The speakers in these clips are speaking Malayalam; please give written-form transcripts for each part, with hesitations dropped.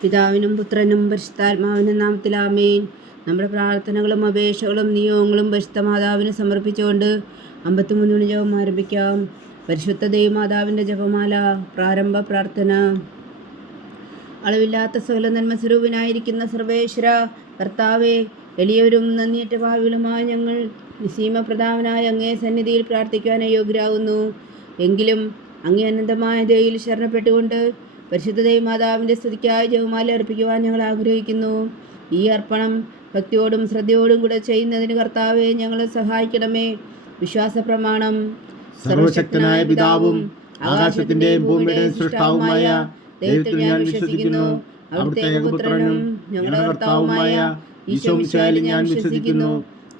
പിതാവിനും പുത്രനും പരിശുദ്ധാത്മാവിനും നാമത്തിൽ ആമേൻ. നമ്മുടെ പ്രാർത്ഥനകളും അപേക്ഷകളും നിയോഗങ്ങളും പരിശുദ്ധ മാതാവിന് സമർപ്പിച്ചുകൊണ്ട് 53 ജപം ആരംഭിക്കാം. പരിശുദ്ധ ദൈവമാതാവിൻ്റെ ജപമാല. പ്രാരംഭ പ്രാർത്ഥന. അളവില്ലാത്ത സകല നന്മ സ്വരൂപനായിരിക്കുന്ന സർവേശ്വര കർത്താവെ, എളിയവരും നന്ദിയറ്റ ഭാവികളുമായ ഞങ്ങൾ നിസീമപ്രധാവനായ അങ്ങേ സന്നിധിയിൽ പ്രാർത്ഥിക്കാൻ അയോഗ്യരാകുന്നു. എങ്കിലും അങ്ങേ അനന്തമായ ദയയിൽ ശരണപ്പെട്ടുകൊണ്ട് പരിശുദ്ധ ദൈവമാതാവിൻ്റെ സ്തുതിക്കായി ജപമാല അർപ്പിക്കുവാൻ ഞങ്ങൾ ആഗ്രഹിക്കുന്നു. ഈ അർപ്പണം ഭക്തിയോടും ശ്രദ്ധയോടും കൂടെ ചെയ്യുന്നതിന് കർത്താവെ ഞങ്ങളെ സഹായിക്കണമേ. വിശ്വാസ പ്രമാണം. സർവശക്തനായ പിതാവും ആകാശത്തിന്റെയും ഭൂമിയുടെയും സൃഷ്ടാവുമായ ദൈവത്തിൽ ഞാൻ വിശ്വസിക്കുന്നു. അവിടുത്തെ ഏകപുത്രനും ഞങ്ങളുടെ കർത്താവുമായ ഈശോ മിശിഹായിൽ ഞാൻ വിശ്വസിക്കുന്നു.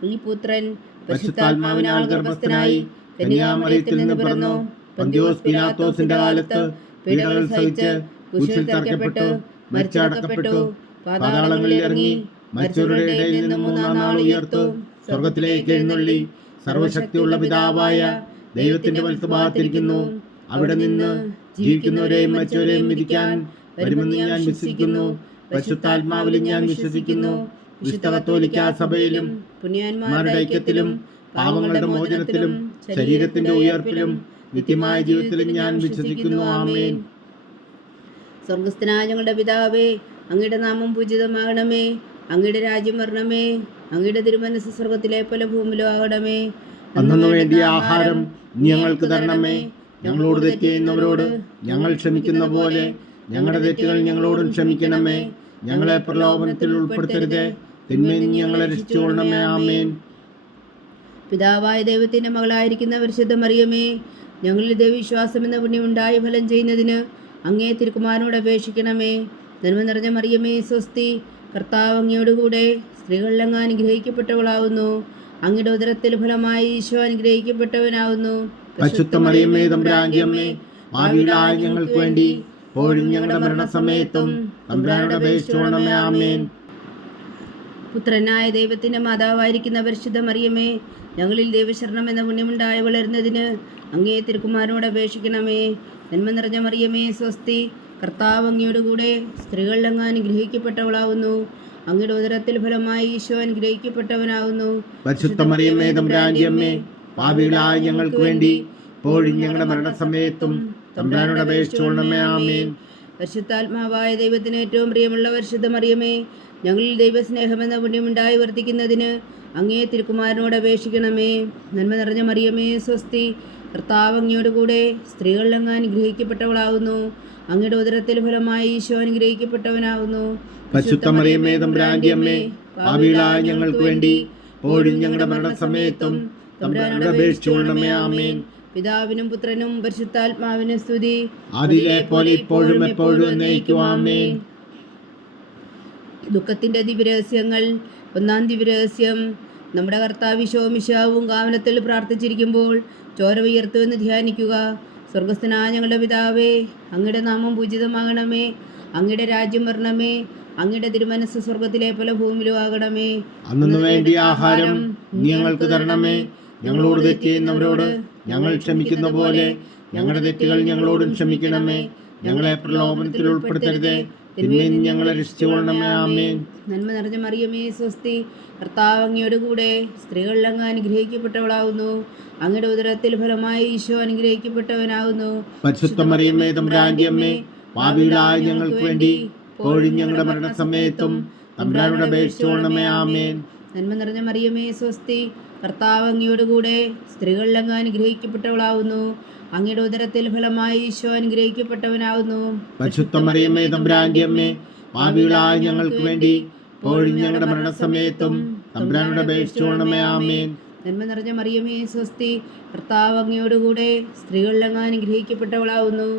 ഈ പുത്രൻ പരിശുദ്ധാത്മാവിനാൽ ഗർഭസ്ഥനായി കന്യാമറിയത്തിൽ നിന്ന് പിറന്നു. പന്തിയോസ് പിലാത്തോസിന്റെ കാലത്ത് പീഡകൾ സഹിച്ച് കുരിശിൽ തറയ്ക്കപ്പെട്ടു, മരിച്ചടക്കപ്പെട്ടു, പാതാളങ്ങളിൽ ഇറങ്ങി, മരിച്ചവരുടെ ഇടയിൽ നിന്ന് 3-ാം നാൾ ഉയർത്തു, സ്വർഗത്തിലേക്ക് എഴുന്നള്ളി, സർവശക്തിയുള്ള പിതാവായ ദൈവത്തിന്റെ വലത്തുഭാഗത്തിരിക്കുന്നു. അവിടെ നിന്ന് ജീവിക്കുന്നവരെയും മരിച്ചവരെയും വിധിക്കാൻ വരുമെന്ന് ഞാൻ വിശ്വസിക്കുന്നു. പരിശുദ്ധാത്മാവിലും ഞാൻ വിശ്വസിക്കുന്നു. വിശുദ്ധ കത്തോലിക്കാ സഭയിലും പുണ്യവാന്മാരുടെ ഐക്യത്തിലും പാപങ്ങളുടെ മോചനത്തിലും ശരീരത്തിന്റെ ഉയർപ്പിലും നിത്യമായ ജീവിതത്തിലും ഞാൻ വിശ്വസിക്കുന്നു. ആമേൻ. സ്വർഗസ്ഥനായ ഞങ്ങളുടെ പിതാവേ, അങ്ങയുടെ നാമം പൂജിതമാകണമേ. അങ്ങയുടെ രാജ്യം വരണമേ. അങ്ങയുടെ തിരുമനസ്സ് സ്വർഗത്തിലെ പോലെ ഭൂമിയിലും ആകണമേ. അന്നു വേണ്ടിയ ആഹാരം ഞങ്ങൾക്ക് തരണമേ. ഞങ്ങളോട് തെറ്റ് ചെയ്യുന്നവരോട് ഞങ്ങൾ ക്ഷമിക്കുന്ന പോലെ ഞങ്ങളുടെ തെറ്റുകൾ ഞങ്ങളോടും ക്ഷമിക്കണമേ. ഞങ്ങളെ പ്രലോഭനത്തിൽ ഉൾപ്പെടുത്തരുത്, തിന്മയിൽ നിന്ന് ഞങ്ങളെ രക്ഷിച്ചുകൊള്ളണമേ. ആമേൻ. പിതാവായ ദൈവത്തിന്റെ മകളായിരിക്കുന്ന പരിശുദ്ധ മറിയമേ, ഞങ്ങളിൽ ദൈവവിശ്വാസം എന്ന പുണ്യമുണ്ടായി ഫലം ചെയ്യുന്നതിന് അങ്ങേ തിരുക്കുമാരനോട് അപേക്ഷിക്കണമേ. നന്മ നിറഞ്ഞ മറിയമേ, സ്വസ്തി. കർത്താവ് അങ്ങയോടുകൂടെ സ്ത്രീകളിൽ അങ്ങ് അനുഗ്രഹിക്കപ്പെട്ടവളാവുന്നു. അങ്ങയുടെ ഉദരത്തിൽ ഫലമായി ഈശോ അനുഗ്രഹിക്കപ്പെട്ടവനാവുന്നു. പരിശുദ്ധ മറിയമേ, തമ്പുരാന്റെ അമ്മേ, പാപികളായ ഞങ്ങൾക്ക് വേണ്ടി ഇപ്പോഴും ഞങ്ങളുടെ മരണസമയത്തും തമ്പുരാനോട് അപേക്ഷിച്ചുകൊള്ളണമേ. ആമേൻ. പുത്രനായ ദൈവത്തിന്റെ മാതാവായിരിക്കുന്ന പരിശുദ്ധ മറിയമേ, ഞങ്ങളിൽ ദൈവശരണം എന്ന പുണ്യമുണ്ടായി വളരുന്നതിന് അങ്ങേ തിരുക്കുമാരനോട് അപേക്ഷിക്കണമേ. നന്മ നിറഞ്ഞ മറിയമേ, സ്വസ്തി. കർത്താവ് അങ്ങയോടുകൂടെ സ്ത്രീകളിൽ അങ്ങ് അനുഗ്രഹിക്കപ്പെട്ടവളാവുന്നു. അങ്ങയുടെ ഉദരത്തിൽ ഫലമായി ഈശോ അനുഗ്രഹിക്കപ്പെട്ടവനാവുന്നു. പരിശുദ്ധ മറിയമേ, തമ്പുരാന്റെ അമ്മേ, പാപികളായ ഞങ്ങൾക്ക് വേണ്ടി ഇപ്പോഴും ഞങ്ങളുടെ മരണസമയത്തും തമ്പുരാനോട് അപേക്ഷിച്ചുകൊള്ളണമേ. ആമേൻ. പരിശുദ്ധാത്മാവായ ദൈവത്തിന് ഏറ്റവും പ്രിയമുള്ള പരിശുദ്ധ മറിയമേ, ഞങ്ങളിൽ ദൈവസ്നേഹമെന്ന പുണ്യമുണ്ടായി വർദ്ധിക്കുന്നതിന് അങ്ങേ തിരുക്കുമാരനോട് അപേക്ഷിക്കണമേ. നന്മ നിറഞ്ഞ മറിയമേ, സ്വസ്തി. കർത്താവ് അങ്ങയോടുകൂടെ സ്ത്രീകളിൽ അങ്ങ് അനുഗ്രഹിക്കപ്പെട്ടവളാവുന്നു. അങ്ങയുടെ ഉദരത്തിൽ ഫലമായി ഈശോ അനുഗ്രഹിക്കപ്പെട്ടവനാവുന്നു. പരിശുദ്ധ മറിയമേ, തമ്പുരാന്റെ അമ്മേ, പാപികളായ ഞങ്ങൾക്ക് വേണ്ടി ഇപ്പോഴും ഞങ്ങളുടെ മരണസമയത്തും തമ്പുരാനോട് അപേക്ഷിച്ചുകൊള്ളണമേ. ആമേൻ. പിതാവിനും പുത്രനും പരിശുദ്ധാത്മാവിനും സ്തുതി, അതിലെ പോലെ ഇപ്പോഴും എപ്പോഴും എന്നേക്കും. ആമേൻ. ദുഃഖത്തിന്റെ ദിവ്യരഹസ്യങ്ങൾ. 1-ാം ദിവ്യരഹസ്യം. നമ്മുടെ കർത്താവ് ഈശോ മിശിഹാവും കാവലത്തിൽ പ്രാർത്ഥിച്ചിരിക്കുമ്പോൾ ചോര ഉയർത്തുവെന്ന് ധ്യാനിക്കുക. സ്വർഗസ്ഥനായ ഞങ്ങളുടെ പിതാവേ, അങ്ങയുടെ നാമം പൂജിതമാകണമേ. അങ്ങയുടെ രാജ്യം വരണമേ. അങ്ങയുടെ തിരുമനസ്സ് സ്വർഗത്തിലെ പോലെ ഭൂമിയിലും ആകണമേ. അന്നു വേണ്ടിയ ആഹാരം ഞങ്ങൾക്ക് തരണമേ. ഞങ്ങളോട് തെറ്റ് ചെയ്യുന്നവരോട് ഞങ്ങൾ ക്ഷമിക്കുന്ന പോലെ ഞങ്ങളുടെ തെറ്റുകൾ ഞങ്ങളോടും ക്ഷമിക്കണമേ. ഞങ്ങളെ പ്രലോഭനത്തിൽ ഉൾപ്പെടുത്തരുത്, തിന്മയിൽ നിന്ന് ഞങ്ങളെ രക്ഷിച്ചുകൊള്ളണമേ. ആമേൻ. നന്മ നിറഞ്ഞ മറിയമേ, സ്വസ്തി. കർത്താവ് അങ്ങയോടുകൂടെ സ്ത്രീകളിൽ അങ്ങ് അനുഗ്രഹിക്കപ്പെട്ടവളാവുന്നു. അങ്ങയുടെ ഉദരത്തിൽ ഫലമായി ഈശോ അനുഗ്രഹിക്കപ്പെട്ടവനാവുന്നു. പരിശുദ്ധ മറിയമേ, തമ്പുരാന്റെ അമ്മേ, പാപികളായ ഞങ്ങൾക്ക് വേണ്ടി ഇപ്പോഴും ഞങ്ങളുടെ മരണസമയത്തും തമ്പുരാനോട് അപേക്ഷിച്ചുകൊള്ളണമേ. ആമേൻ. നന്മ നിറഞ്ഞ മറിയമേ, സ്വസ്തി. കർത്താവ് അങ്ങയോടുകൂടെ സ്ത്രീകളിൽ അങ്ങ് അനുഗ്രഹിക്കപ്പെട്ടവളാവുന്നു. അങ്ങയുടെ ഉദരത്തിൽ ഫലമായി ഈശോ അനുഗ്രഹിക്കപ്പെട്ടവനാവുന്നു. പരിശുദ്ധ മറിയമേ, തമ്പുരാന്റെ അമ്മേ, പാപികളായ ഞങ്ങൾക്ക് വേണ്ടി ഇപ്പോഴും ഞങ്ങളുടെ മരണസമയത്തും തമ്പുരാനോട് അപേക്ഷിച്ചുകൊള്ളണമേ. ആമേൻ. നന്മ നിറഞ്ഞ മറിയമേ, സ്വസ്തി. കർത്താവ് അങ്ങയോടുകൂടെ സ്ത്രീകളിൽ അങ്ങ് അനുഗ്രഹിക്കപ്പെട്ടവളാവുന്നു.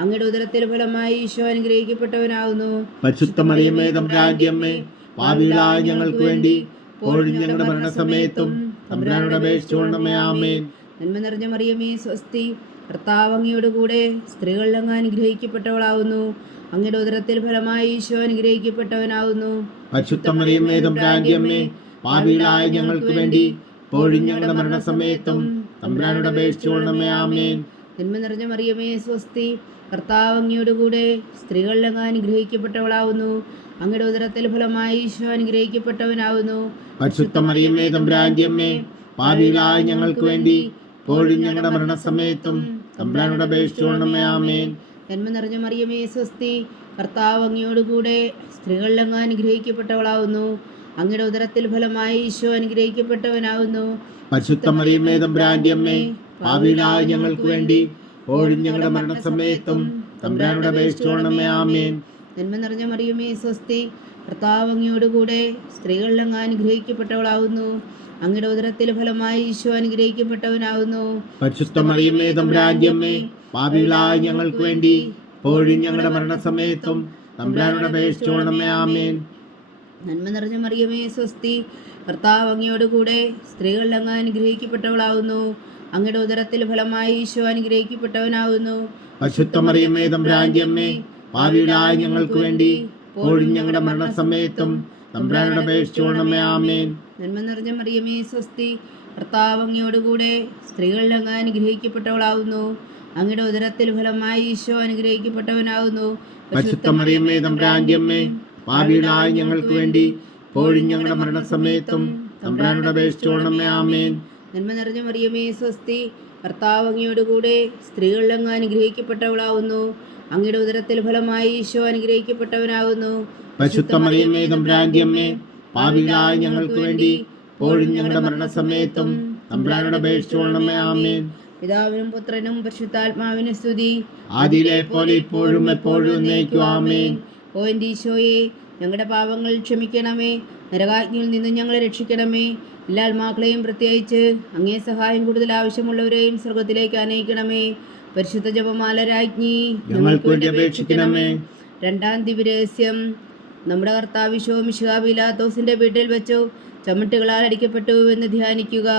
അങ്ങയുടെ ഉദരത്തിൽ ഫലമായി ഈശോ അനുഗ്രഹിക്കപ്പെട്ടവനാവുന്നു. പരിശുദ്ധ മറിയമേ, തമ്പുരാന്റെ അമ്മേ, പാപികളായ ഞങ്ങൾക്ക് വേണ്ടി ഇപ്പോഴും ഞങ്ങളുടെ മരണസമയത്തും തമ്പുരാനോട് അപേക്ഷിച്ചുകൊള്ളണമേ. ആമേൻ. നന്മ നിറഞ്ഞ മറിയമേ, സ്വസ്തി. കർത്താവ് അങ്ങയോടുകൂടെ സ്ത്രീകളിൽ അങ്ങ് അനുഗ്രഹിക്കപ്പെട്ടവളാവുന്നു. അങ്ങയുടെ ഉദരത്തിൽ ഫലമായി ഈശോ അനുഗ്രഹിക്കപ്പെട്ടവനാവുന്നു. പരിശുദ്ധ മറിയമേ, തമ്പുരാന്റെ അമ്മേ, പാപികളായ ഞങ്ങൾക്ക് വേണ്ടി ഇപ്പോഴും ഞങ്ങളുടെ മരണസമയത്തും തമ്പുരാനോട് അപേക്ഷിച്ചുകൊള്ളണമേ. ആമേൻ. നന്മ നിറഞ്ഞ മറിയമേ സ്വസ്തി, കർത്താവ് അങ്ങയോടുകൂടെ സ്ത്രീകളിൽ അങ്ങ് അനുഗ്രഹിക്കപ്പെട്ടവളാവുന്നു. അങ്ങയുടെ ഉദരത്തിൽ ഫലമായി ഈശോ അനുഗ്രഹിക്കപ്പെട്ടവനാവുന്നു. പരിശുദ്ധ മറിയമേ തമ്പുരാന്റെ അമ്മേ, പാപികളായ ഞങ്ങൾക്ക് വേണ്ടി ഇപ്പോഴും ഞങ്ങളുടെ മരണസമയത്തും തമ്പുരാനോട് അപേക്ഷിച്ചുകൊള്ളണമേ. ആമേൻ. നന്മ നിറഞ്ഞ മറിയമേ സ്വസ്തി, കർത്താവ് അങ്ങയോടുകൂടെ സ്ത്രീകളിൽ അങ്ങ് അനുഗ്രഹിക്കപ്പെട്ടവളാവുന്നു. അങ്ങയുടെ ഉദരത്തിൽ ഫലമായി ഈശോ അനുഗ്രഹിക്കപ്പെട്ടവനാവുന്നു. പരിശുദ്ധ മറിയമേ തമ്പുരാന്റെ അമ്മേ, പാപികളായ ഞങ്ങൾക്ക് വേണ്ടി ഇപ്പോഴും ഞങ്ങളുടെ മരണസമയത്തും തമ്പുരാനോട് അപേക്ഷിച്ചുകൊള്ളണമേ. ആമേൻ. നന്മ നിറഞ്ഞ മറിയമേ സ്വസ്തി, കർത്താവ് അങ്ങയോടുകൂടെ സ്ത്രീകളിൽ അങ്ങ് അനുഗ്രഹിക്കപ്പെട്ടവളാവുന്നു. അങ്ങയുടെ ഉദരത്തിൽ ഫലമായി ഈശോ അനുഗ്രഹിക്കപ്പെട്ടവനാവുന്നു. പരിശുദ്ധ മറിയമേ തമ്പുരാന്റെ അമ്മേ, പാപികളായ ഞങ്ങൾക്ക് വേണ്ടി ഇപ്പോഴും ഞങ്ങളുടെ മരണസമയത്തും തമ്പുരാനോട് അപേക്ഷിച്ചുകൊള്ളണമേ. ആമേൻ. നന്മ നിറഞ്ഞ മറിയമേ സ്വസ്തി, കർത്താവ് അങ്ങയോടുകൂടെ സ്ത്രീകളിൽ അങ്ങ് അനുഗ്രഹിക്കപ്പെട്ടവളാവുന്നു. അങ്ങയുടെ ഉദരത്തിൽ ഫലമായി ഈശോ അനുഗ്രഹിക്കപ്പെട്ടവനാവുന്നു. പരിശുദ്ധ മറിയമേ തമ്പുരാന്റെ അമ്മേ, പാപികളായ ഞങ്ങൾക്ക് വേണ്ടി ഇപ്പോഴും ഞങ്ങളുടെ മരണസമയത്തും തമ്പുരാനോട് അപേക്ഷിച്ചുകൊള്ളണമേ. ആമേൻ. നന്മ നിറഞ്ഞ മറിയമേ സ്വസ്തി, കർത്താവ് അങ്ങയോടുകൂടെ സ്ത്രീകളിൽ അങ്ങ് അനുഗ്രഹിക്കപ്പെട്ടവളാവുന്നു. അങ്ങയുടെ ഉദരത്തിൽ ഫലമായി ഈശോ അനുഗ്രഹിക്കപ്പെട്ടവനാവുന്നു. പരിശുദ്ധ മറിയമേ തമ്പുരാന്റെ അമ്മേ, പാപികളായ ഞങ്ങൾക്ക് വേണ്ടി ഇപ്പോഴും ഞങ്ങളുടെ മരണസമയത്തും തമ്പുരാനോട് അപേക്ഷിച്ചുകൊള്ളണമേ. ആമേൻ. നന്മ നിറഞ്ഞ മറിയമേ സ്വസ്തി, കർത്താവ് അങ്ങയോടുകൂടെ സ്ത്രീകളിൽ അങ്ങ് അനുഗ്രഹിക്കപ്പെട്ടവളാവുന്നു. അങ്ങയുടെ ഉദരത്തിൽ ഫലമായി ഈശോ അനുഗ്രഹിക്കപ്പെട്ടവനാവുന്നു. പരിശുദ്ധ മറിയമേ തമ്പുരാന്റെ അമ്മേ, പാപികളായ ഞങ്ങൾക്ക് വേണ്ടി ഇപ്പോഴും ഞങ്ങളുടെ മരണസമയത്തും തമ്പുരാനോട് അപേക്ഷിച്ചുകൊള്ളണമേ. ആമേൻ. പിതാവിനും പുത്രനും പരിശുദ്ധാത്മാവിനും സ്തുതി, ആദിയിലെ പോലെ ഇപ്പോഴും എപ്പോഴും എന്നേക്കും. ആമേൻ. ഓ എൻ്റെ ഈശോയെ, ഞങ്ങളുടെ പാപങ്ങൾ ക്ഷമിക്കണമേ, നരകാജ്ഞയിൽ നിന്ന് ഞങ്ങളെ രക്ഷിക്കണമേ. എല്ലാ ആത്മാക്കളെയും പ്രത്യേകിച്ച് അങ്ങേ സഹായം കൂടുതൽ ആവശ്യമുള്ളവരെയും സ്വർഗത്തിലേക്ക് അനയിക്കണമേ. പരിശുദ്ധ ജപമാല രാജ്ഞി, ഞങ്ങൾക്ക് വേണ്ടി അപേക്ഷിക്കണമേ. രണ്ടാം ദിവ്യരഹസ്യം. നമ്മുടെ കർത്താവ് ഈശോ മിശിഹാ പീലാത്തോസിന്റെ വീട്ടിൽ വെച്ചു ചമ്മട്ടുകളാൽ അടിക്കപ്പെട്ടു എന്ന് ധ്യാനിക്കുക.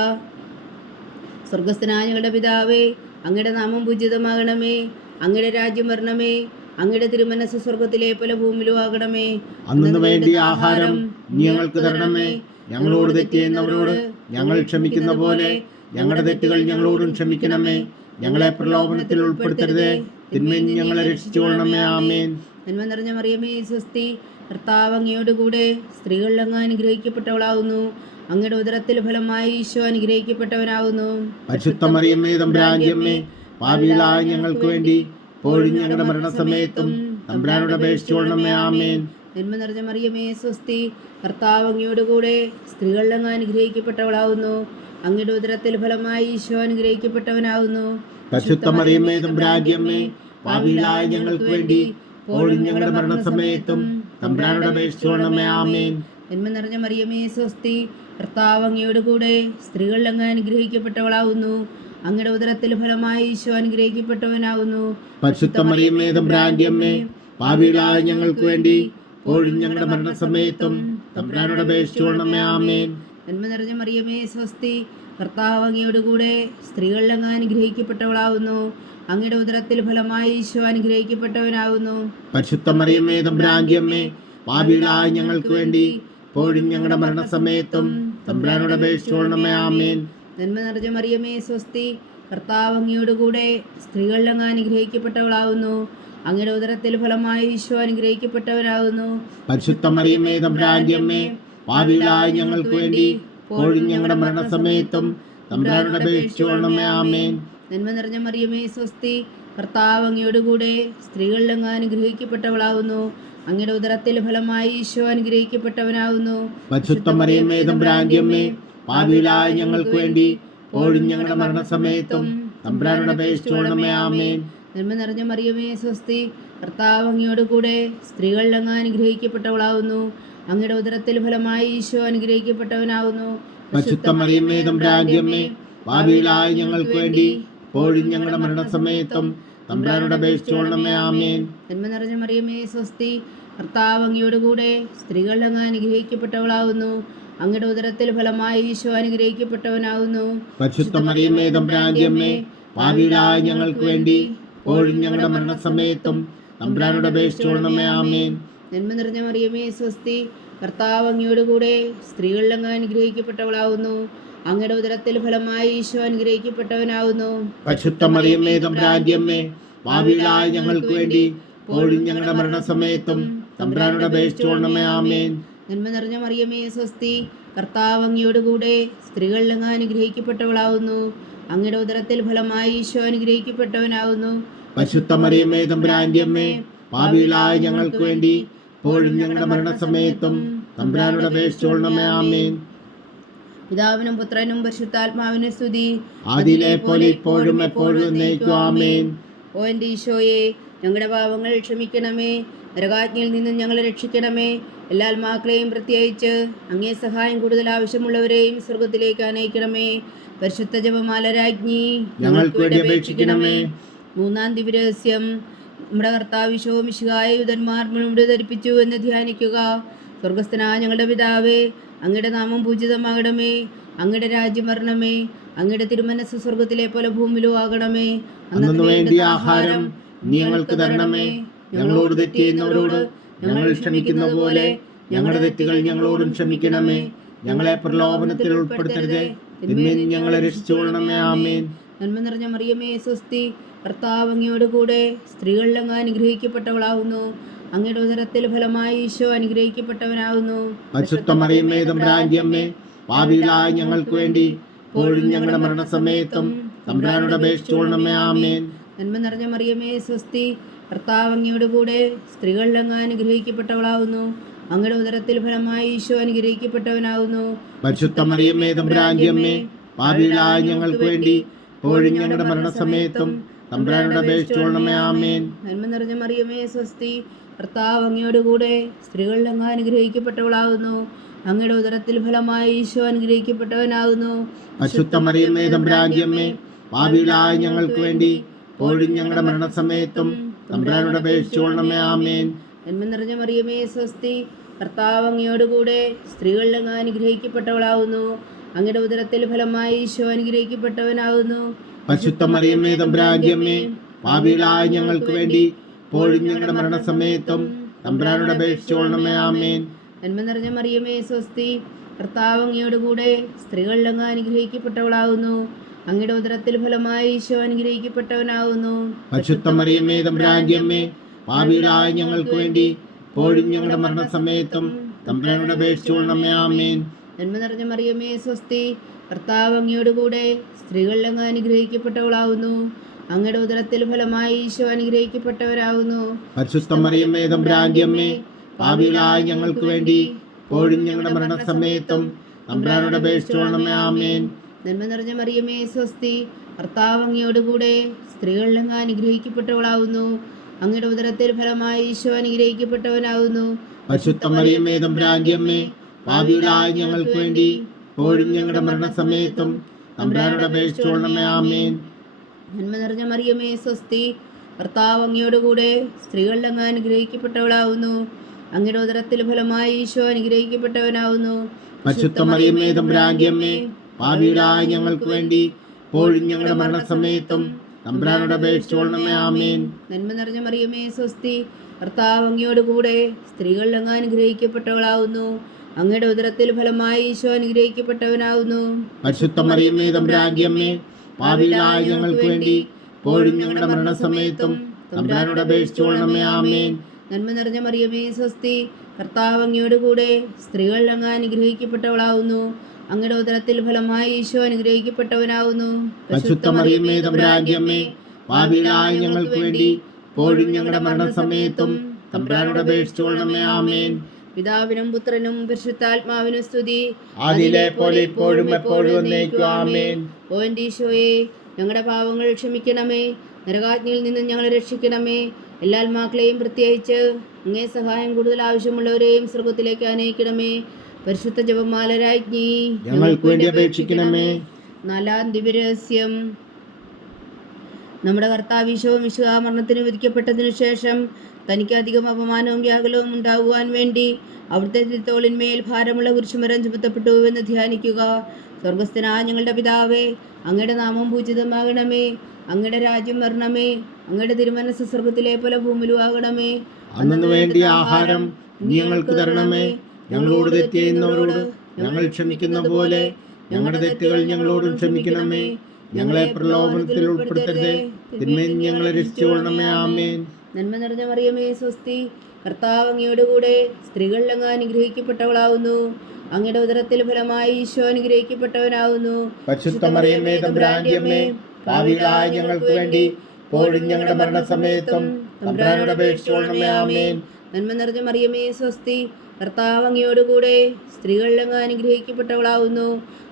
സ്വർഗസ്ഥനായ ഞങ്ങളുടെ പിതാവേ, അങ്ങയുടെ നാമം പൂജിതമാകണമേ. അങ്ങയുടെ രാജ്യം വരണമേ. അങ്ങയുടെ തിരുമനസ് സ്വർഗത്തിലെ പോലെ ഭൂമിയിലും ആകണമേ. അന്നു വേണ്ടി ആഹാരം ഞങ്ങൾക്ക് തരണമേ. ഞങ്ങളോട് തെറ്റ് ചെയ്യുന്നവരോട് ഞങ്ങൾ ക്ഷമിക്കുന്ന പോലെ ഞങ്ങളുടെ തെറ്റുകൾ ഞങ്ങളോടും ക്ഷമിക്കണമേ. ഞങ്ങളെ പ്രലോഭനത്തിൽ ഉൾപ്പെടുത്തരുതേ, തിന്മയിൽ നിന്ന് ഞങ്ങളെ രക്ഷിച്ചുകൊള്ളണമേ. ആമേൻ. നന്മ നിറഞ്ഞ മറിയമേ സ്വസ്തി, കർത്താവ് അങ്ങയോടുകൂടെ സ്ത്രീകളിൽ അങ്ങ് അനുഗ്രഹിക്കപ്പെട്ടവളാവുന്നു. അങ്ങയുടെ ഉദരത്തിൽ ഫലമായി ഈശോ അനുഗ്രഹിക്കപ്പെട്ടവനാവുന്നു. പരിശുദ്ധ മറിയമേ തമ്പുരാന്റെ അമ്മേ, പാപികളായ ഞങ്ങൾക്ക് വേണ്ടി ഇപ്പോഴും ഞങ്ങളുടെ മരണസമയത്തും തമ്പുരാനോട് അപേക്ഷിച്ചുകൊള്ളണമേ. ആമേൻ. നന്മ നിറഞ്ഞ മറിയമേ സ്വസ്തി, കർത്താവ് അങ്ങയോടുകൂടെ സ്ത്രീകളിൽ അങ്ങ് അനുഗ്രഹിക്കപ്പെട്ടവളാവുന്നു. അങ്ങയുടെ ഉദരത്തിൽ ഫലമായി ഈശോ അനുഗ്രഹിക്കപ്പെട്ടവനാവുന്നു. പരിശുദ്ധ മറിയമേ തമ്പുരാന്റെ അമ്മേ, പാപികളായ ഞങ്ങൾക്ക് വേണ്ടി ഇപ്പോഴും ഞങ്ങളുടെ മരണസമയത്തും തമ്പുരാനോട് അപേക്ഷിച്ചുകൊള്ളണമേ. ആമേൻ. നന്മ നിറഞ്ഞ മറിയമേ സ്വസ്തി, കർത്താവ് അങ്ങയോടുകൂടെ സ്ത്രീകളിൽ അങ്ങ് അനുഗ്രഹിക്കപ്പെട്ടവളാവുന്നു. അങ്ങയുടെ ഉദരത്തിൽ ഫലമായി ഈശോ അനുഗ്രഹിക്കപ്പെട്ടവനാവുന്നു. പരിശുദ്ധ മറിയമേ തമ്പുരാന്റെ അമ്മേ, പാപികളായ ഞങ്ങൾക്ക് വേണ്ടി ഇപ്പോഴും ഞങ്ങളുടെ മരണസമയത്തും തമ്പുരാനോട് അപേക്ഷിച്ചുകൊള്ളണമേ. ആമേൻ. നന്മ നിറഞ്ഞ മറിയമേ സ്വസ്തി, കർത്താവ് അങ്ങയോടുകൂടെ സ്ത്രീകളിൽ അങ്ങ് അനുഗ്രഹിക്കപ്പെട്ടവളാവുന്നു. അങ്ങയുടെ ഉദരത്തിൽ ഫലമായി ഈശോ അനുഗ്രഹിക്കപ്പെട്ടവനാവുന്നു. പരിശുദ്ധ മറിയമേ തമ്പുരാന്റെ അമ്മേ, പാപികളായ ഞങ്ങൾക്ക് വേണ്ടി ഇപ്പോഴും ഞങ്ങളുടെ മരണസമയത്തും തമ്പുരാനോട് അപേക്ഷിച്ചുകൊള്ളണമേ. ആമേൻ. നന്മ നിറഞ്ഞ മറിയമേ സ്വസ്തി, കർത്താവ് അങ്ങയോടുകൂടെ സ്ത്രീകളിൽ അങ്ങ് അനുഗ്രഹിക്കപ്പെട്ടവളാവുന്നു. അങ്ങയുടെ ഉദരത്തിൽ ഫലമായി ഈശോ അനുഗ്രഹിക്കപ്പെട്ടവനാവുന്നു. പരിശുദ്ധ മറിയമേ തമ്പുരാന്റെ അമ്മേ, പാപികളായ ഞങ്ങൾക്ക് വേണ്ടി ഇപ്പോഴും ഞങ്ങളുടെ മരണസമയത്തും തമ്പുരാനോട് അപേക്ഷിച്ചുകൊള്ളണമേ. ആമേൻ. നന്മ നിറഞ്ഞ മറിയമേ സ്വസ്തി, കർത്താവ് അങ്ങയോടുകൂടെ സ്ത്രീകളിൽ അങ്ങ് അനുഗ്രഹിക്കപ്പെട്ടവളാവുന്നു. അങ്ങയുടെ ഉദരത്തിൽ ഫലമായി ഈശോ അനുഗ്രഹിക്കപ്പെട്ടവനാവുന്നു. പരിശുദ്ധ മറിയമേ തമ്പുരാന്റെ അമ്മേ, പാപികളായ ഞങ്ങൾക്ക് വേണ്ടി ഇപ്പോഴും ഞങ്ങളുടെ മരണസമയത്തും തമ്പുരാനോട് അപേക്ഷിച്ചുകൊള്ളണമേ. ആമേൻ. നന്മ നിറഞ്ഞ മറിയമേ സ്വസ്തി, കർത്താവ് അങ്ങയോടുകൂടെ സ്ത്രീകളിൽ അങ്ങ് അനുഗ്രഹിക്കപ്പെട്ടവളാവുന്നു. അങ്ങയുടെ ഉദരത്തിൽ ഫലമായി ഈശോ അനുഗ്രഹിക്കപ്പെട്ടവനാവുന്നു. പരിശുദ്ധ മറിയമേ തമ്പുരാന്റെ അമ്മേ, പാപികളായ ഞങ്ങൾക്ക് വേണ്ടി ഇപ്പോഴും ഞങ്ങളുടെ മരണസമയത്തും തമ്പുരാനോട് അപേക്ഷിച്ചുകൊള്ളണമേ. ആമേൻ. നന്മ നിറഞ്ഞ മറിയമേ സ്വസ്തി, കർത്താവ് അങ്ങയോടുകൂടെ സ്ത്രീകളിൽ അങ്ങ് അനുഗ്രഹിക്കപ്പെട്ടവളാവുന്നു. അങ്ങയുടെ ഉദരത്തിൽ ഫലമായി ഈശോ അനുഗ്രഹിക്കപ്പെട്ടവനാവുന്നു. പരിശുദ്ധ മറിയമേ തമ്പുരാന്റെ അമ്മേ, പാപികളായ ഞങ്ങൾക്ക് വേണ്ടി ഇപ്പോഴും ഞങ്ങളുടെ മരണസമയത്തും തമ്പുരാനോട് അപേക്ഷിച്ചുകൊള്ളണമേ. ആമേൻ. നന്മ നിറഞ്ഞ മറിയമേ സ്വസ്തി, കർത്താവ് അങ്ങയോടുകൂടെ സ്ത്രീകളിൽ അങ്ങ് അനുഗ്രഹിക്കപ്പെട്ടവളാവുന്നു. അങ്ങയുടെ ഉദരത്തിൽ ഫലമായി ഈശോ അനുഗ്രഹിക്കപ്പെട്ടവനാവുന്നു. പരിശുദ്ധ മറിയമ്മേ തമ്പുരാന്റിയമ്മേ, പാപികളായ ഞങ്ങൾക്ക് വേണ്ടി ഇപ്പോഴും ഞങ്ങളുടെ മരണസമയത്തും തമ്പുരാനോട് അപേക്ഷിച്ചുകൊള്ളണമേ. ആമേൻ. നന്മ നിറഞ്ഞ മറിയമേ സ്വസ്തി, കർത്താവ് അങ്ങയോട് കൂടെ സ്ത്രീകളിൽ അങ്ങ് അനുഗ്രഹിക്കപ്പെട്ടവളാവുന്നു. അങ്ങയുടെ ഉദരത്തിൽ ഫലമായി ഈശോ അനുഗ്രഹിക്കപ്പെട്ടവനാവുന്നു. പരിശുദ്ധ മറിയമ്മേ തമ്പുരാന്റിയമ്മേ, പാപികളായ ഞങ്ങൾക്ക് വേണ്ടി ഇപ്പോഴും ഞങ്ങളുടെ മരണസമയത്തും തമ്പുരാനോട് അപേക്ഷിച്ചുകൊള്ളണമേ. ആമേൻ. പിതാവിനും പുത്രനും പരിശുദ്ധാത്മാവിനും സ്തുതി, ആദിയിലെ പോലെ ഇപ്പോഴും എപ്പോഴും എന്നേക്കും. ആമേൻ. ഓ എൻ്റെ ഈശോയെ, ഞങ്ങളുടെ പാപങ്ങൾ ക്ഷമിക്കണമേ, നരകാജ്ഞയിൽ നിന്നും ഞങ്ങളെ രക്ഷിക്കണമേ. എല്ലാ ആത്മാക്കളെയും പ്രത്യേകിച്ച് അങ്ങേ സഹായം കൂടുതൽ ആവശ്യമുള്ളവരെയും സ്വർഗത്തിലേക്ക് അനയിക്കണമേ. പരിശുദ്ധ ജപമാല രാജ്ഞി, ഞങ്ങൾക്ക് വേണ്ടി അപേക്ഷിക്കണമേ. മൂന്നാം ദിവ്യരഹസ്യം, നമ്മുടെ കർത്താവ് ഈശോ മിശിഹായെ യൂതന്മാർ മുഴുവൻ ധരിപ്പിച്ചു എന്ന് ധ്യാനിക്കുക. സ്വർഗസ്ഥനായ ഞങ്ങളുടെ പിതാവേ, അങ്ങയുടെ നാമം പൂജിതമാകണമേ, അങ്ങയുടെ രാജ്യം വരണമേ, അങ്ങയുടെ തിരുമനസ് സ്വർഗത്തിലെ പോലെ ഭൂമിയിലും ആകണമേ. അന്നു വേണ്ടിയ ആഹാരം ഞങ്ങൾക്ക് തരണമേ. ഞങ്ങളോട് തെറ്റ് ചെയ്യുന്നവരോട് ഞങ്ങൾ ക്ഷമിക്കുന്ന പോലെ ഞങ്ങളുടെ തെറ്റുകൾ ഞങ്ങളോടും ക്ഷമിക്കണമേ. ഞങ്ങളെ പ്രലോഭനത്തിൽ ഉൾപ്പെടുത്തരുതേ, തിന്മയിൽ നിന്ന് ഞങ്ങളെ രക്ഷിച്ചുകൊള്ളണമേ. ആമേൻ. നന്മ നിറഞ്ഞ മറിയമേ സ്വസ്തി, കർത്താവ് അങ്ങയോട് കൂടെ സ്ത്രീകളിൽ അങ്ങ് അനുഗ്രഹിക്കപ്പെട്ടവളാവുന്നു. അങ്ങയുടെ ഉദരത്തിൽ ഫലമായി ഈശോ അനുഗ്രഹിക്കപ്പെട്ടവനാവുന്നു. പരിശുദ്ധ മറിയമ്മേ തമ്പുരാന്റിയമ്മേ, പാപികളായ ഞങ്ങൾക്ക് വേണ്ടി ഇപ്പോഴും ഞങ്ങളുടെ മരണസമയത്തും തമ്പുരാനോട് അപേക്ഷിച്ചുകൊള്ളണമേ. ആമേൻ. നന്മ നിറഞ്ഞ മറിയമേ സ്വസ്തി, കർത്താവ് അങ്ങയോട് കൂടെ സ്ത്രീകളിൽ അങ്ങ് അനുഗ്രഹിക്കപ്പെട്ടവളാവുന്നു. അങ്ങയുടെ ഉദരത്തിൽ ഫലമായി ഈശോ അനുഗ്രഹിക്കപ്പെട്ടവനാവുന്നു. പരിശുദ്ധ മറിയമ്മേ തമ്പുരാന്റിയമ്മേ, പാപികളായ ഞങ്ങൾക്ക് വേണ്ടി ഇപ്പോഴും ഞങ്ങളുടെ മരണസമയത്തും തമ്പുരാനോട് അപേക്ഷിച്ചുകൊള്ളണമേ. ആമേൻ. നന്മ നിറഞ്ഞ മറിയമേ സ്വസ്തി, കർത്താവ് അങ്ങയോട് കൂടെ സ്ത്രീകളിൽ അങ്ങ് അനുഗ്രഹിക്കപ്പെട്ടവളാവുന്നു. അങ്ങയുടെ ഉദരത്തിൽ ഫലമായി ഈശോ അനുഗ്രഹിക്കപ്പെട്ടവനാവുന്നു. പരിശുദ്ധ മറിയമ്മേ തമ്പുരാന്റിയമ്മേ, പാപികളായ ഞങ്ങൾക്ക് വേണ്ടി ഇപ്പോഴും ഞങ്ങളുടെ മരണസമയത്തും തമ്പുരാനോട് അപേക്ഷിച്ചുകൊള്ളണമേ. ആമേൻ. നന്മ നിറഞ്ഞ മറിയമേ സ്വസ്തി, കർത്താവ് അങ്ങയോട് കൂടെ സ്ത്രീകളിൽ അങ്ങ് അനുഗ്രഹിക്കപ്പെട്ടവളാവുന്നു. അങ്ങയുടെ ഉദരത്തിൽ ഫലമായി ഈശോ അനുഗ്രഹിക്കപ്പെട്ടവനാവുന്നു. പരിശുദ്ധ മറിയമ്മേ തമ്പുരാന്റിയമ്മേ, പാപികളായ ഞങ്ങൾക്ക് വേണ്ടി ഇപ്പോഴും ഞങ്ങളുടെ മരണസമയത്തും തമ്പുരാനോട് അപേക്ഷിച്ചുകൊള്ളണമേ. ആമേൻ. നന്മ നിറഞ്ഞ മറിയമേ സ്വസ്തി, കർത്താവ് അങ്ങയോട് കൂടെ സ്ത്രീകളിൽ അങ്ങ് അനുഗ്രഹിക്കപ്പെട്ടവളാവുന്നു. അങ്ങയുടെ ഉദരത്തിൽ ഫലമായി ഈശോ അനുഗ്രഹിക്കപ്പെട്ടവനാവുന്നു. പരിശുദ്ധ മറിയമ്മേ തമ്പുരാന്റിയമ്മേ, പാപികളായ ഞങ്ങൾക്ക് വേണ്ടി ഇപ്പോഴും ഞങ്ങളുടെ മരണസമയത്തും തമ്പുരാനോട് അപേക്ഷിച്ചുകൊള്ളണമേ. ആമേൻ. നന്മ നിറഞ്ഞ മറിയമേ സ്വസ്തി, കർത്താവ് അങ്ങയോട് കൂടെ സ്ത്രീകളിൽ അങ്ങ് അനുഗ്രഹിക്കപ്പെട്ടവളാവുന്നു. അങ്ങയുടെ ഉദരത്തിൽ ഫലമായി ഈശോ അനുഗ്രഹിക്കപ്പെട്ടവരാവുന്നു. പരിശുദ്ധ മറിയമ്മേ തമ്പുരാന്റിയമ്മേ, പാപികളായ ഞങ്ങൾക്ക് വേണ്ടി ഇപ്പോഴും ഞങ്ങളുടെ മരണസമയത്തും തമ്പുരാനോട് അപേക്ഷിച്ചുകൊള്ളണമേ. ആമേൻ. നന്മ നിറഞ്ഞ മറിയമേ സ്വസ്തി, കർത്താവ് അങ്ങയോട് കൂടെ സ്ത്രീകളിൽ അങ്ങ് അനുഗ്രഹിക്കപ്പെട്ടവളാവുന്നു. അങ്ങയുടെ ഉദരത്തിൽ ഫലമായി ഈശോ അനുഗ്രഹിക്കപ്പെട്ടവനാവുന്നു. പരിശുദ്ധ മറിയമ്മേ തമ്പുരാന്റിയമ്മേ, പാപികളായ ഞങ്ങൾക്ക് വേണ്ടി ഇപ്പോഴും ഞങ്ങളുടെ മരണസമയത്തും തമ്പുരാനോട് അപേക്ഷിച്ചുകൊള്ളണമേ. ആമേൻ. നന്മ നിറഞ്ഞ മറിയമേ സ്വസ്തി, കർത്താവ് അങ്ങയോട് കൂടെ സ്ത്രീകളിൽ അങ്ങ് അനുഗ്രഹിക്കപ്പെട്ടവളാവുന്നു. അങ്ങയുടെ ഉദരത്തിൽ ഫലമായി ഈശോ അനുഗ്രഹിക്കപ്പെട്ടവനാവുന്നു. പരിശുദ്ധ മറിയമ്മേ തമ്പുരാന്റിയമ്മേ, പാപികളായ ഞങ്ങൾക്ക് വേണ്ടി ഇപ്പോഴും ഞങ്ങളുടെ മരണസമയത്തും തമ്പുരാനോട് അപേക്ഷിച്ചുകൊള്ളണമേ. ആമേൻ. നന്മ നിറഞ്ഞ മറിയമേ സ്വസ്തി, കർത്താവ് അങ്ങയോട് കൂടെ സ്ത്രീകളിൽ അങ്ങ് അനുഗ്രഹിക്കപ്പെട്ടവളാവുന്നു. അങ്ങയുടെ ഉദരത്തിൽ ഫലമായി ഈശോ അനുഗ്രഹിക്കപ്പെട്ടവനാവുന്നു. പരിശുദ്ധ മറിയമ്മേ തമ്പുരാന്റിയമ്മേ, പാപികളായ ഞങ്ങൾക്ക് വേണ്ടി ഇപ്പോഴും ഞങ്ങളുടെ മരണസമയത്തും തമ്പുരാനോട് അപേക്ഷിച്ചുകൊള്ളണമേ. ആമേൻ. നന്മ നിറഞ്ഞ മറിയമേ സ്വസ്തി, കർത്താവ് അങ്ങയോട് കൂടെ സ്ത്രീകളിൽ അങ്ങ് അനുഗ്രഹിക്കപ്പെട്ടവളാവുന്നു. അങ്ങയുടെ ഉദരത്തിൽ ഫലമായി ഈശോ അനുഗ്രഹിക്കപ്പെട്ടവനാവുന്നു. പരിശുദ്ധ മറിയമ്മേ തമ്പുരാന്റിയമ്മേ, പാപികളായ ഞങ്ങൾക്ക് വേണ്ടി ഇപ്പോഴും ഞങ്ങളുടെ മരണസമയത്തും തമ്പുരാനോട് അപേക്ഷിച്ചുകൊള്ളണമേ. ആമേൻ. പിതാവിനും പുത്രനും പരിശുദ്ധാത്മാവിനും സ്തുതി, ആദിയിലെ പോലെ ഇപ്പോഴും എപ്പോഴും എന്നേക്കും. ആമേൻ. ഓ എൻ്റെ ഈശോയെ, ഞങ്ങളുടെ പാവങ്ങൾ ക്ഷമിക്കണമേ, നരകാജ്ഞയിൽ നിന്നും ഞങ്ങളെ രക്ഷിക്കണമേ. എല്ലാ ആത്മാക്കളെയും പ്രത്യേകിച്ച് അങ്ങേ സഹായം കൂടുതൽ ആവശ്യമുള്ളവരെയും സ്വർഗത്തിലേക്ക് അനയിക്കണമേ. പരിശുദ്ധ ജപമാല രാജ്ഞി, ഞങ്ങൾക്ക് വേണ്ടി അപേക്ഷിക്കണമേ. നാലാം ദിവ്യരഹസ്യം, നമ്മുടെ കർത്താവ് ഈശോ മിശിഹാ മരണത്തിന് വിധിക്കപ്പെട്ടതിനു ശേഷം തനിക്ക് അധികം അപമാനവും വ്യാകുലവും ഉണ്ടാകുവാൻ വേണ്ടി അവിടുത്തെ തിരുത്തോളിന്മേൽ ഭാരമുള്ള കുരിശുമരം ചുമത്തപ്പെട്ടു എന്ന് ധ്യാനിക്കുക. സ്വർഗസ്ഥനായ ഞങ്ങളുടെ പിതാവേ, അങ്ങയുടെ നാമം പൂജിതമാകണമേ, അങ്ങയുടെ രാജ്യം വരണമേ, അങ്ങയുടെ തിരുമനസ് സ്വർഗത്തിലെ പോലെ ഭൂമിയിലും ആകണമേ. അന്നു വേണ്ടിയ ആഹാരം ഞങ്ങൾക്ക് തരണമേ. ഞങ്ങളോട് തെറ്റ് ചെയ്യുന്നവരോട് ഞങ്ങൾ ക്ഷമിക്കുന്ന പോലെ ഞങ്ങളുടെ തെറ്റുകൾ ഞങ്ങളോടും ക്ഷമിക്കണമേ. ഞങ്ങളെ പ്രലോഭനത്തിൽ ഉൾപ്പെടുത്തരുതേ, തിന്മയിൽ നിന്ന് ഞങ്ങളെ രക്ഷിച്ചുകൊള്ളണമേ. ആമേൻ. നന്മ നിറഞ്ഞ മറിയമേ സ്വസ്തി, കർത്താവ് അങ്ങയോടുകൂടെ സ്ത്രീകളിൽ അങ്ങ് അനുഗ്രഹിക്കപ്പെട്ടവളാവുന്നു. അങ്ങയുടെ ഉദരത്തിൽ ഫലമായി ഈശോ അനുഗ്രഹിക്കപ്പെട്ടവനാവുന്നു. പരിശുദ്ധ മറിയമേ തമ്പുരാന്റെ അമ്മേ, പാപികളായ ഞങ്ങൾക്ക് വേണ്ടി ഇപ്പോഴും ഞങ്ങളുടെ മരണസമയത്തും തമ്പുരാനോട് അപേക്ഷിച്ചുകൊള്ളണമേ. ആമേൻ. നന്മ നിറഞ്ഞ മറിയമേ സ്വസ്തി, കർത്താവ് അങ്ങയോടുകൂടെ സ്ത്രീകളിൽ അങ്ങ് അനുഗ്രഹിക്കപ്പെട്ടവളാവുന്നു.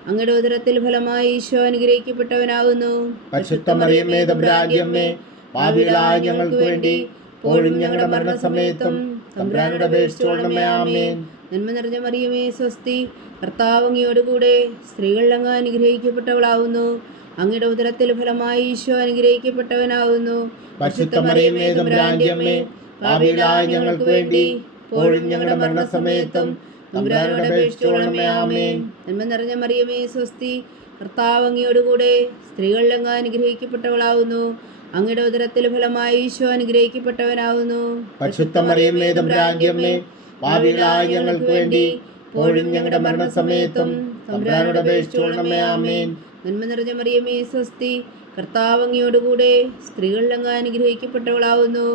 അങ്ങയുടെ ഉദരത്തിൽ ഫലമായി ഈശോ അനുഗ്രഹിക്കപ്പെട്ടവനാവുന്നു. പരിശുദ്ധ മറിയമേ തമ്പുരാന്റെ അമ്മേ, പാപികളായ ഞങ്ങൾക്ക് വേണ്ടി ഇപ്പോഴും ഞങ്ങളുടെ മരണസമയത്തും തമ്പുരാനോട് അപേക്ഷിച്ചുകൊള്ളണമേ. ആമേൻ. നന്മ നിറഞ്ഞ മറിയമേ സ്വസ്തി, കർത്താവ് അങ്ങയോടുകൂടെ സ്ത്രീകളിൽ അങ്ങ് അനുഗ്രഹിക്കപ്പെട്ടവളാവുന്നു. അങ്ങയുടെ ഉദരത്തിൽ ഫലമായി ഈശോ അനുഗ്രഹിക്കപ്പെട്ടവനാവുന്നു. പരിശുദ്ധ മറിയമേ തമ്പുരാന്റെ അമ്മേ, പാപികളായ ഞങ്ങൾക്ക് വേണ്ടി ഇപ്പോഴും ഞങ്ങളുടെ മരണസമയത്തും തമ്പുരാനോട് അപേക്ഷിച്ചുകൊള്ളണമേ. ആമേൻ. നന്മ നിറഞ്ഞ മറിയമേ സ്വസ്തി, കർത്താവ് അങ്ങയോടുകൂടെ സ്ത്രീകളിൽ അങ്ങ് അനുഗ്രഹിക്കപ്പെട്ടവളാവുന്നു. അങ്ങയുടെ ഉദരത്തിൽ ഫലമായി ഈശോ അനുഗ്രഹിക്കപ്പെട്ടവനാവുന്നു. പരിശുദ്ധ മറിയമേ തമ്പുരാന്റെ അമ്മേ, പാപികളായ ഞങ്ങൾക്ക് വേണ്ടി ഇപ്പോഴും ഞങ്ങളുടെ മരണസമയത്തും തമ്പുരാനോട് അപേക്ഷിച്ചുകൊള്ളണമേ. ആമേൻ. നന്മ നിറഞ്ഞ മറിയമേ സ്വസ്തി, കർത്താവ് അങ്ങയോടുകൂടെ സ്ത്രീകളിൽ അങ്ങ് അനുഗ്രഹിക്കപ്പെട്ടവളാവുന്നു.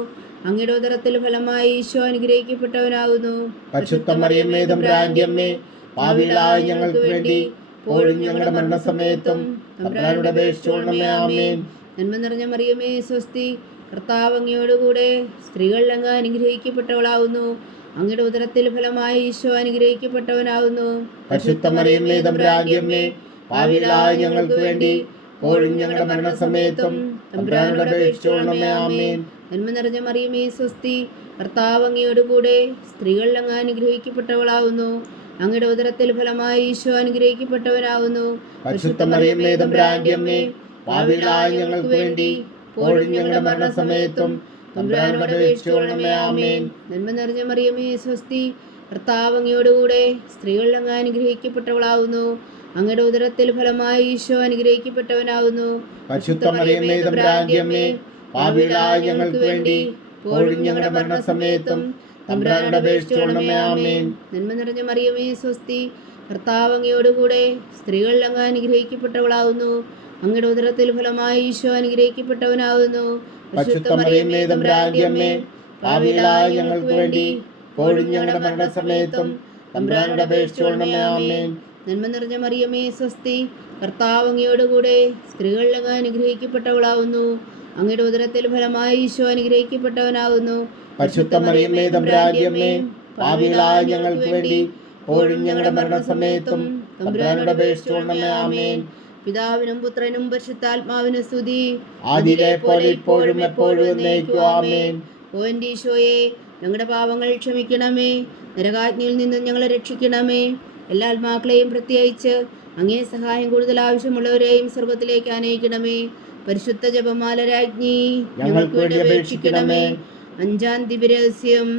അങ്ങയുടെ ഉദരത്തിൽ ഫലമായി ഈശോ അനുഗ്രഹിക്കപ്പെട്ടവനാവുന്നു. പരിശുദ്ധ മറിയമേ തമ്പുരാന്റെ അമ്മേ, പാപികളായ ഞങ്ങൾക്ക് വേണ്ടി ഇപ്പോഴും ഞങ്ങളുടെ മരണസമയത്തും തമ്പുരാനോട് അപേക്ഷിച്ചുകൊള്ളണമേ. ആമേൻ. നന്മ നിറഞ്ഞ മറിയമേ സ്വസ്തി, കർത്താവ് അങ്ങയോടുകൂടെ സ്ത്രീകളിൽ അങ്ങ് അനുഗ്രഹിക്കപ്പെട്ടവളാവുന്നു. അങ്ങയുടെ ഉദരത്തിൽ ഫലമായി ഈശോ അനുഗ്രഹിക്കപ്പെട്ടവനാവുന്നു. പരിശുദ്ധ മറിയമേ തമ്പുരാന്റെ അമ്മേ, പാപികളായ ഞങ്ങൾക്ക് വേണ്ടി ഇപ്പോഴും ഞങ്ങളുടെ മരണസമയത്തും തമ്പുരാനോട് അപേക്ഷിച്ചുകൊള്ളണമേ. ആമേൻ. നന്മ നിറഞ്ഞ മറിയമേ സ്വസ്തി, കർത്താവ് അങ്ങയോടുകൂടെ സ്ത്രീകളിൽ അങ്ങ് അനുഗ്രഹിക്കപ്പെട്ടവളാവുന്നു. അങ്ങയുടെ ഉദരത്തിൽ ഫലമായി ഈശോ അനുഗ്രഹിക്കപ്പെട്ടവനാവുന്നു. പരിശുദ്ധ മറിയമേ തമ്പുരാന്റെ അമ്മേ, പാപികളായ ഞങ്ങൾക്ക് വേണ്ടി ഇപ്പോഴും ഞങ്ങളുടെ മരണസമയത്തും തമ്പുരാനോട് അപേക്ഷിച്ചുകൊള്ളണമേ. ആമേൻ. നന്മ നിറഞ്ഞ മറിയമേ സ്വസ്തി, കർത്താവ് അങ്ങയോടുകൂടെ സ്ത്രീകളിൽ അങ്ങ് അനുഗ്രഹിക്കപ്പെട്ടവളാവുന്നു. അങ്ങയുടെ ഉദരത്തിൽ ഫലമായി ഈശോ അനുഗ്രഹിക്കപ്പെട്ടവനാവുന്നു. പരിശുദ്ധ മറിയമേ തമ്പുരാന്റെ അമ്മേ, പാപികളായ ഞങ്ങൾക്ക് വേണ്ടി ഇപ്പോഴും ഞങ്ങളുടെ മരണസമയത്തും തമ്പുരാനോട് അപേക്ഷിച്ചുകൊള്ളണമേ. ആമേൻ. നന്മ നിറഞ്ഞ മറിയമേ സ്വസ്തി, കർത്താവ് അങ്ങയോടുകൂടെ സ്ത്രീകളിൽ അങ്ങ് അനുഗ്രഹിക്കപ്പെട്ടവളാവുന്നു. അങ്ങയുടെ ഉദരത്തിൽ ഫലമായി ഈശോ അനുഗ്രഹിക്കപ്പെട്ടവനാവുന്നു. പരിശുദ്ധ മറിയമേ തമ്പുരാന്റെ അമ്മേ, പാപികളായ ഞങ്ങൾക്ക് വേണ്ടി ഇപ്പോഴും ഞങ്ങളുടെ മരണസമയത്തും തമ്പുരാനോട് അപേക്ഷിച്ചുകൊള്ളണമേ. ആമേൻ. നന്മ നിറഞ്ഞ മറിയമേ സ്വസ്തി, കർത്താവ് അങ്ങയോടുകൂടെ സ്ത്രീകളിൽ അങ്ങ് അനുഗ്രഹിക്കപ്പെട്ടവളാവുന്നു. അങ്ങയുടെ ഉദരത്തിൽ ഫലമായി ഈശോ അനുഗ്രഹിക്കപ്പെട്ടവനാവുന്നു. പരിശുദ്ധ മറിയമേ തമ്പുരാന്റെ അമ്മേ, പാപികളായ ഞങ്ങൾക്ക് വേണ്ടി ഇപ്പോഴും ഞങ്ങളുടെ മരണസമയത്തും തമ്പുരാനോട് അപേക്ഷിച്ചുകൊള്ളണമേ. ആമേൻ. പിതാവിനും പുത്രനും പരിശുദ്ധാത്മാവിനും സ്തുതി, ആദിയിലെ പോലെ ഇപ്പോഴും എപ്പോഴും എന്നേക്കും. ആമേൻ. ഓ എൻ്റെ ഈശോയെ, ഞങ്ങളുടെ പാപങ്ങൾ ക്ഷമിക്കണമേ. നരകാഗ്നിയിൽ നിന്നും ഞങ്ങളെ രക്ഷിക്കണമേ. എല്ലാ ആത്മാക്കളെയും പ്രത്യേകിച്ച് അങ്ങേ സഹായം കൂടുതൽ ആവശ്യമുള്ളവരെയും സ്വർഗത്തിലേക്ക് ആനയിക്കണമേ. പരിശുദ്ധ ജപമാല രാജ്ഞി ഞങ്ങൾക്ക് വേണ്ടി അപേക്ഷിക്കണമേ. അഞ്ചാം ദിവ്യരഹസ്യം.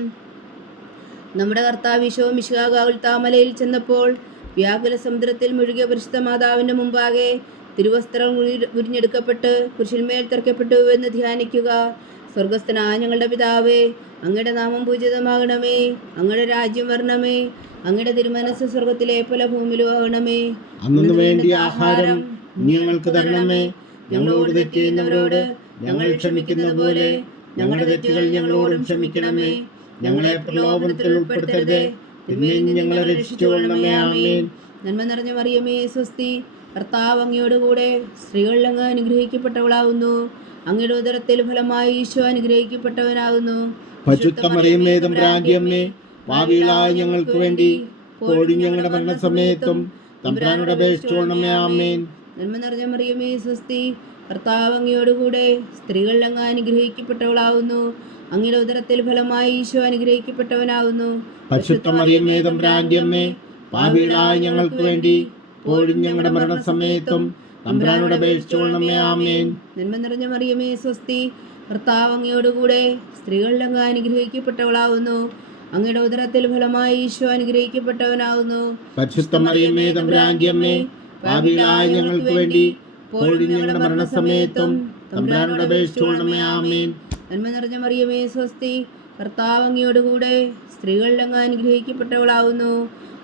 നമ്മുടെ കർത്താവ് ഈശോ മിശിഹാ ഗാഗുൽത്താമലയിൽ ചെന്നപ്പോൾ വ്യാകുല സമുദ്രത്തിൽ മുഴുകിയ പരിശുദ്ധ മാതാവിൻ്റെ മുമ്പാകെ തിരുവസ്ത്രം ഉരിഞ്ഞെടുക്കപ്പെട്ട് കുരിശിന്മേൽ തറയ്ക്കപ്പെട്ടു എന്ന് ധ്യാനിക്കുക. സ്വർഗസ്ഥനായ ഞങ്ങളുടെ പിതാവേ, അങ്ങയുടെ നാമം പൂജിതമാകണമേ. അങ്ങയുടെ രാജ്യം വരണമേ. അങ്ങയുടെ തിരുമനസ് സ്വർഗത്തിലെ പോലെ ഭൂമിയിലും ആകണമേ. അന്നു വേണ്ടിയ ആഹാരം ഞങ്ങൾക്ക് തരണമേ. ഞങ്ങളോട് തെറ്റ് ചെയ്യുന്നവരോട് ഞങ്ങൾ ക്ഷമിക്കുന്നത് പോലെ ഞങ്ങളുടെ തെറ്റുകൾ ഞങ്ങളോടും ക്ഷമിക്കണമേ. ഞങ്ങളെ പ്രലോഭനത്തിൽ ഉൾപ്പെടുത്തരുതേ, തിന്മയിൽ നിന്ന് ഞങ്ങളെ രക്ഷിച്ചുകൊള്ളണമേ. ആമേൻ. നന്മ നിറഞ്ഞ മറിയമേ സ്വസ്തി, കർത്താവ് അങ്ങയോടുകൂടെ സ്ത്രീകളിൽ അങ്ങ് അനുഗ്രഹിക്കപ്പെട്ടവളാവുന്നു. അങ്ങയുടെ ഉദരത്തിൽ ഫലമായി ഈശോ അനുഗ്രഹിക്കപ്പെട്ടവനാകുന്നു. പരിശുദ്ധ മറിയമേ തമ്പുരാന്റെ അമ്മേ, പാപികളായ ഞങ്ങൾക്ക് വേണ്ടി ഇപ്പോഴും ഞങ്ങളുടെ മരണസമയത്തും തമ്പുരാനോട് അപേക്ഷിച്ചുകൊള്ളണമേ. ആമേൻ. നന്മ നിറഞ്ഞ മറിയമേ സ്വസ്തി, കർത്താവ് അങ്ങയോടുകൂടെ സ്ത്രീകളിൽ അങ്ങ് അനുഗ്രഹിക്കപ്പെട്ടവളാവുന്നു. അങ്ങയുടെ ഉദരത്തിൽ ഫലമായി ഈശോ അനുഗ്രഹിക്കപ്പെട്ടവനാവുന്നു. പരിശുദ്ധ മറിയമേ തമ്പുരാന്റെ അമ്മേ, പാപികളായ ഞങ്ങൾക്ക് വേണ്ടി ഇപ്പോഴും ഞങ്ങളുടെ മരണസമയത്തും തമ്പുരാനോട് അപേക്ഷിച്ചുകൊള്ളണമേ. ആമേൻ. നന്മ നിറഞ്ഞ മറിയമേ സ്വസ്തി, കർത്താവ് അങ്ങയോടുകൂടെ സ്ത്രീകളിൽ അങ്ങ് അനുഗ്രഹിക്കപ്പെട്ടവളാവുന്നു. അങ്ങയുടെ ഉദരത്തിൽ ഫലമായി ഈശോ അനുഗ്രഹിക്കപ്പെട്ടവനാവുന്നു. പരിശുദ്ധ മറിയമേ തമ്പുരാന്റെ അമ്മേ, പാപികളായ ഞങ്ങൾക്ക് വേണ്ടി ഇപ്പോഴും ഞങ്ങളുടെ മരണസമയത്തും തമ്പുരാനോട് അപേക്ഷിച്ചുകൊള്ളണമേ. ആമേൻ. നന്മ നിറഞ്ഞ മറിയമേ സ്വസ്തി, കർത്താവ് അങ്ങയോടുകൂടെ സ്ത്രീകളിൽ അങ്ങ് അനുഗ്രഹിക്കപ്പെട്ടവളാവുന്നു.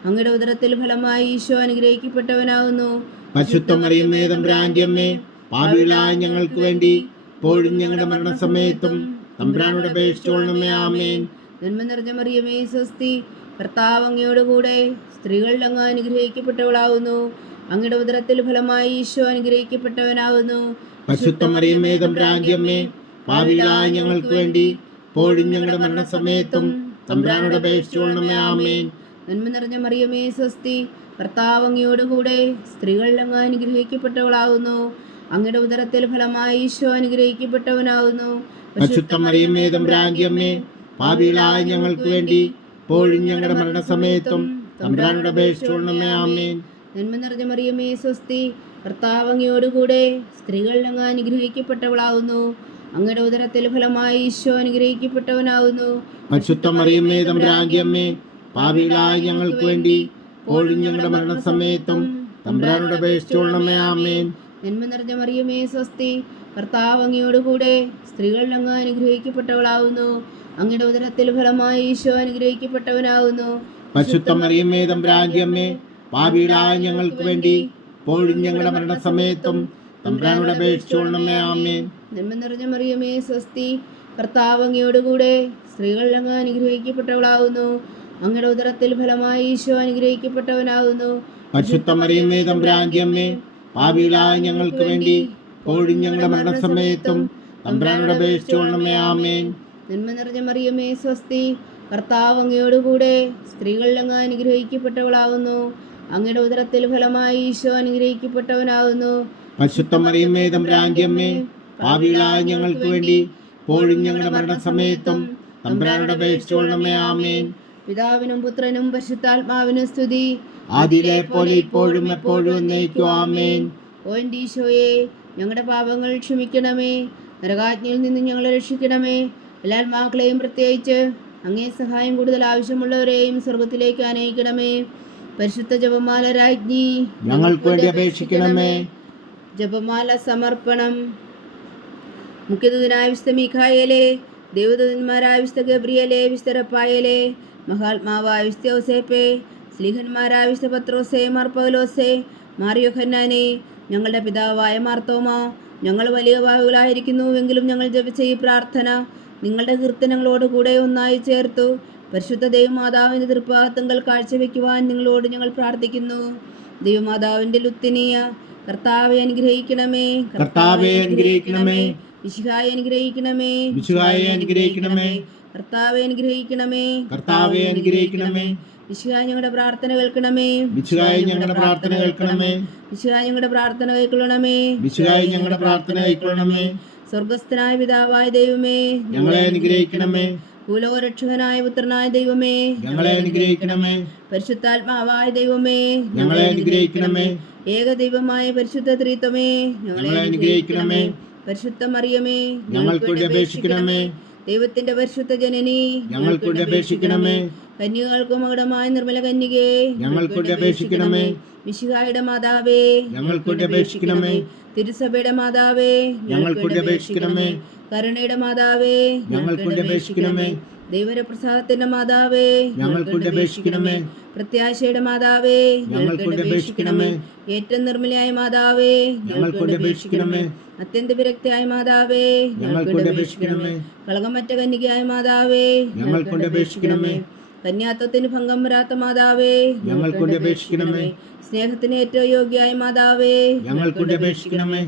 അങ്ങയുടെ ഉദരത്തിൽ ഫലമായി ഈശോ അനുഗ്രഹിക്കപ്പെട്ടവനാവുന്നു. പരിശുദ്ധ മറിയമേ തമ്പുരാന്റെ അമ്മേ, പാപികളായ ഞങ്ങൾക്ക് വേണ്ടി ഇപ്പോഴും ഞങ്ങളുടെ മരണസമയത്തും തമ്പുരാനോട് അപേക്ഷിച്ചുകൊള്ളണമേ. ആമേൻ. നന്മ നിറഞ്ഞ മറിയമേ സ്വസ്തി, കർത്താവ് അങ്ങയോടുകൂടെ സ്ത്രീകളിൽ അങ്ങ് അനുഗ്രഹിക്കപ്പെട്ടവളാവുന്നു. അങ്ങയുടെ ഉദരത്തിൽ ഫലമായി ഈശോ അനുഗ്രഹിക്കപ്പെട്ടവനാവുന്നു. പരിശുദ്ധ മറിയമേ തമ്പുരാന്റെ അമ്മേ, പാപികളായ ഞങ്ങൾക്ക് വേണ്ടി ഇപ്പോഴും ഞങ്ങളുടെ മരണസമയത്തും തമ്പുരാനോട് അപേക്ഷിച്ചുകൊള്ളണമേ. ആമേൻ. നന്മ നിറഞ്ഞ മറിയമേ സ്വസ്തി, കർത്താവ് അങ്ങയോടുകൂടെ സ്ത്രീകളിൽ അങ്ങ് അനുഗ്രഹിക്കപ്പെട്ടവളാവുന്നു. അങ്ങയുടെ ഉദരത്തിൽ ഫലമായി ഈശോ അനുഗ്രഹിക്കപ്പെട്ടവനാവുന്നു. പരിശുദ്ധ മറിയമേ തമ്പുരാന്റെ അമ്മേ, പാപികളായ ഞങ്ങൾക്ക് വേണ്ടി ഇപ്പോഴും ഞങ്ങളുടെ മരണസമയത്തും തമ്പുരാനോട് അപേക്ഷിച്ചുകൊള്ളണമേ. ആമേൻ. നന്മ നിറഞ്ഞ മറിയമേ സ്വസ്തി, കർത്താവ് അങ്ങയോടുകൂടെ സ്ത്രീകളിൽ അങ്ങ് അനുഗ്രഹിക്കപ്പെട്ടവളാവുന്നു. അങ്ങയുടെ ഉദരത്തിൽ ഫലമായി ഈശോ അനുഗ്രഹിക്കപ്പെട്ടവനാവുന്നു. പരിശുദ്ധ മറിയമേ തമ്പുരാന്റെ അമ്മേ, പാപികളായ ഞങ്ങൾക്ക് വേണ്ടി ഇപ്പോഴും ഞങ്ങളുടെ മരണസമയത്തും തമ്പുരാനോട് അപേക്ഷിച്ചുകൊള്ളണമേ. ആമേൻ. നന്മ നിറഞ്ഞ മറിയമേ സ്വസ്തി, കർത്താവ് അങ്ങയോടുകൂടെ സ്ത്രീകളിൽ അങ്ങ് അനുഗ്രഹിക്കപ്പെട്ടവളാവുന്നു. അങ്ങയുടെ ഉദരത്തിൽ ഫലമായി ഈശോ അനുഗ്രഹിക്കപ്പെട്ടവനാവുന്നു. പരിശുദ്ധ മറിയമേ തമ്പുരാന്റെ അമ്മേ, പാപികളായ ഞങ്ങൾക്ക് വേണ്ടി ഇപ്പോഴും ഞങ്ങളുടെ മരണസമയത്തും തമ്പുരാനോട് അപേക്ഷിച്ചുകൊള്ളണമേ. ആമേൻ. നന്മ നിറഞ്ഞ മറിയമേ സ്വസ്തി, കർത്താവ് അങ്ങയോടുകൂടെ സ്ത്രീകളിൽ അങ്ങ് അനുഗ്രഹിക്കപ്പെട്ടവളാവുന്നു. അങ്ങയുടെ ഉദരത്തിൽ ഫലമായി ഈശോ അനുഗ്രഹിക്കപ്പെട്ടവനാവുന്നു. പരിശുദ്ധ മറിയമേ തമ്പുരാന്റെ അമ്മേ, പാപികളായ ഞങ്ങൾക്ക് വേണ്ടി ഇപ്പോഴും ഞങ്ങളുടെ മരണസമയത്തും തമ്പുരാനോട് അപേക്ഷിച്ചുകൊള്ളണമേ. ആമേൻ. നന്മ നിറഞ്ഞ മറിയമേ സ്വസ്തി, കർത്താവ് അങ്ങയോടുകൂടെ സ്ത്രീകളിൽ അങ്ങ് അനുഗ്രഹിക്കപ്പെട്ടവളാവുന്നു. അങ്ങയുടെ ഉദരത്തിൽ ഫലമായി ഈശോ അനുഗ്രഹിക്കപ്പെട്ടവനാവുന്നു. പരിശുദ്ധ മറിയമേ തമ്പുരാന്റെ അമ്മേ, പാപികളായ ഞങ്ങൾക്ക് വേണ്ടി ഇപ്പോഴും ഞങ്ങളുടെ മരണസമയത്തും തമ്പുരാനോട് അപേക്ഷിച്ചുകൊള്ളണമേ. ആമേൻ. പിതാവിനും പുത്രനും പരിശുദ്ധാത്മാവിനും സ്തുതി, ആദിയിലെ പോലെ ഇപ്പോഴും എപ്പോഴും എന്നേക്കും. ആമേൻ. ഓ എൻ്റെ ഈശോയെ, ഞങ്ങളുടെ പാപങ്ങൾ ക്ഷമിക്കണമേ. നരകാജ്ഞയിൽ നിന്ന് ഞങ്ങളെ രക്ഷിക്കണമേ. എല്ലാ ആത്മാക്കളെയും പ്രത്യേകിച്ച് അങ്ങേ സഹായം കൂടുതൽ ആവശ്യമുള്ളവരെയും സ്വർഗത്തിലേക്ക് അനയിക്കണമേ. പരിശുദ്ധ ജപമാല രാജ്ഞി, ഞങ്ങൾക്ക് വേണ്ടി അപേക്ഷിക്കണമേ. ജപമാല സമർപ്പണം. മുഖ്യദൂതനായ വിശുദ്ധ മീഖായേലേ, ദേവദൂതന്മാരായ വിശുദ്ധ ഗബ്രിയേലേ, വിശുദ്ധ റഫായേലേ, മഹാത്മാവായ വിശുദ്ധ യോസേപ്പേ, സ്ലീഹന്മാരായ വിശുദ്ധ പത്രോസേ, മാർ പൗലോസേ, മാർ യോഹന്നാനേ, ഞങ്ങളുടെ പിതാവായ മാർത്തോമ, ഞങ്ങൾ വലിയ പാപികളായിരിക്കുന്നുവെങ്കിലും ഞങ്ങൾ ജപിച്ച ഈ പ്രാർത്ഥന നിങ്ങളുടെ കീർത്തനങ്ങളോട് കൂടെ ഒന്നായി ചേർത്തു പരിശുദ്ധ ദൈവമാതാവിൻ്റെ തൃപ്പാദങ്ങൾ കാഴ്ചവെക്കുവാൻ നിങ്ങളോട് ഞങ്ങൾ പ്രാർത്ഥിക്കുന്നു. ദൈവമാതാവിൻ്റെ ലുത്തിനിയ കർത്താവെ അനുഗ്രഹിക്കണമേ. കർത്താവെ അനുഗ്രഹിക്കണമേ. മിശിഹായെ അനുഗ്രഹിക്കണമേ. മിശിഹായെ അനുഗ്രഹിക്കണമേ. കർത്താവെ അനുഗ്രഹിക്കണമേ. കർത്താവെ അനുഗ്രഹിക്കണമേ. മിശിഹായ ഞങ്ങളുടെ പ്രാർത്ഥന കേൾക്കണമേ. മിശിഹായെ ഞങ്ങളുടെ പ്രാർത്ഥന കേൾക്കണമേ. മിശിഹായ ഞങ്ങളുടെ പ്രാർത്ഥന കൈക്കൊള്ളണമേ. മിശിഹായെ ഞങ്ങളുടെ പ്രാർത്ഥന കൈക്കൊള്ളണമേ. സ്വർഗസ്ഥനായ പിതാവായ ദൈവമേ, ഞങ്ങളെ അനുഗ്രഹിക്കണമേ. ഭൂലോകരക്ഷകനായ പുത്രനായ ദൈവമേ, ഞങ്ങളെ അനുഗ്രഹിക്കണമേ. പരിശുദ്ധാത്മാവായ ദൈവമേ, ഞങ്ങളെ അനുഗ്രഹിക്കണമേ. ഏകദൈവമായ പരിശുദ്ധ ത്രിത്വമേ, ഞങ്ങളെ അനുഗ്രഹിക്കണമേ. പരിശുദ്ധ മറിയമേ, ഞങ്ങൾക്ക് വേണ്ടി അപേക്ഷിക്കണമേ. ദൈവത്തിന്റെ പരിശുദ്ധ ജനനി, ഞങ്ങൾക്ക് വേണ്ടി അപേക്ഷിക്കണമേ. കന്യകൾക്ക് മകുടമായ നിർമ്മല കന്യകേ, ഞങ്ങൾക്ക് വേണ്ടി അപേക്ഷിക്കണമേ. മിശിഹായുടെ മാതാവേ, ഞങ്ങൾക്ക് വേണ്ടി അപേക്ഷിക്കണമേ. തിരുസഭയുടെ മാതാവേ, ഞങ്ങൾക്ക് വേണ്ടി അപേക്ഷിക്കണമേ. കരുണയുടെ മാതാവേ, ഞങ്ങൾക്ക് വേണ്ടി അപേക്ഷിക്കണമേ. ദൈവപ്രസാദത്തിന്റെ മാതാവേ, ഞങ്ങൾക്ക് വേണ്ടി അപേക്ഷിക്കണമേ. പ്രത്യാശയുടെ മാതാവേ, ഞങ്ങൾക്ക് വേണ്ടി അപേക്ഷിക്കണമേ. ഏറ്റവും നിർമ്മലയായ മാതാവേ, ഞങ്ങൾക്ക് വേണ്ടി അപേക്ഷിക്കണമേ. അത്യന്ത വിരക്തിയായ മാതാവേ, ഞങ്ങൾക്ക് വേണ്ടി അപേക്ഷിക്കണമേ. കളകമറ്റ കന്യകയായ മാതാവേ, ഞങ്ങൾക്ക് വേണ്ടി അപേക്ഷിക്കണമേ. കന്യാത്വത്തിന് ഭംഗം വരാത്ത മാതാവേ, ഞങ്ങൾക്ക് വേണ്ടി അപേക്ഷിക്കണമേ. സ്നേഹത്തിന് ഏറ്റവും യോഗ്യയായ മാതാവേ, ഞങ്ങൾക്ക് വേണ്ടി അപേക്ഷിക്കണമേ.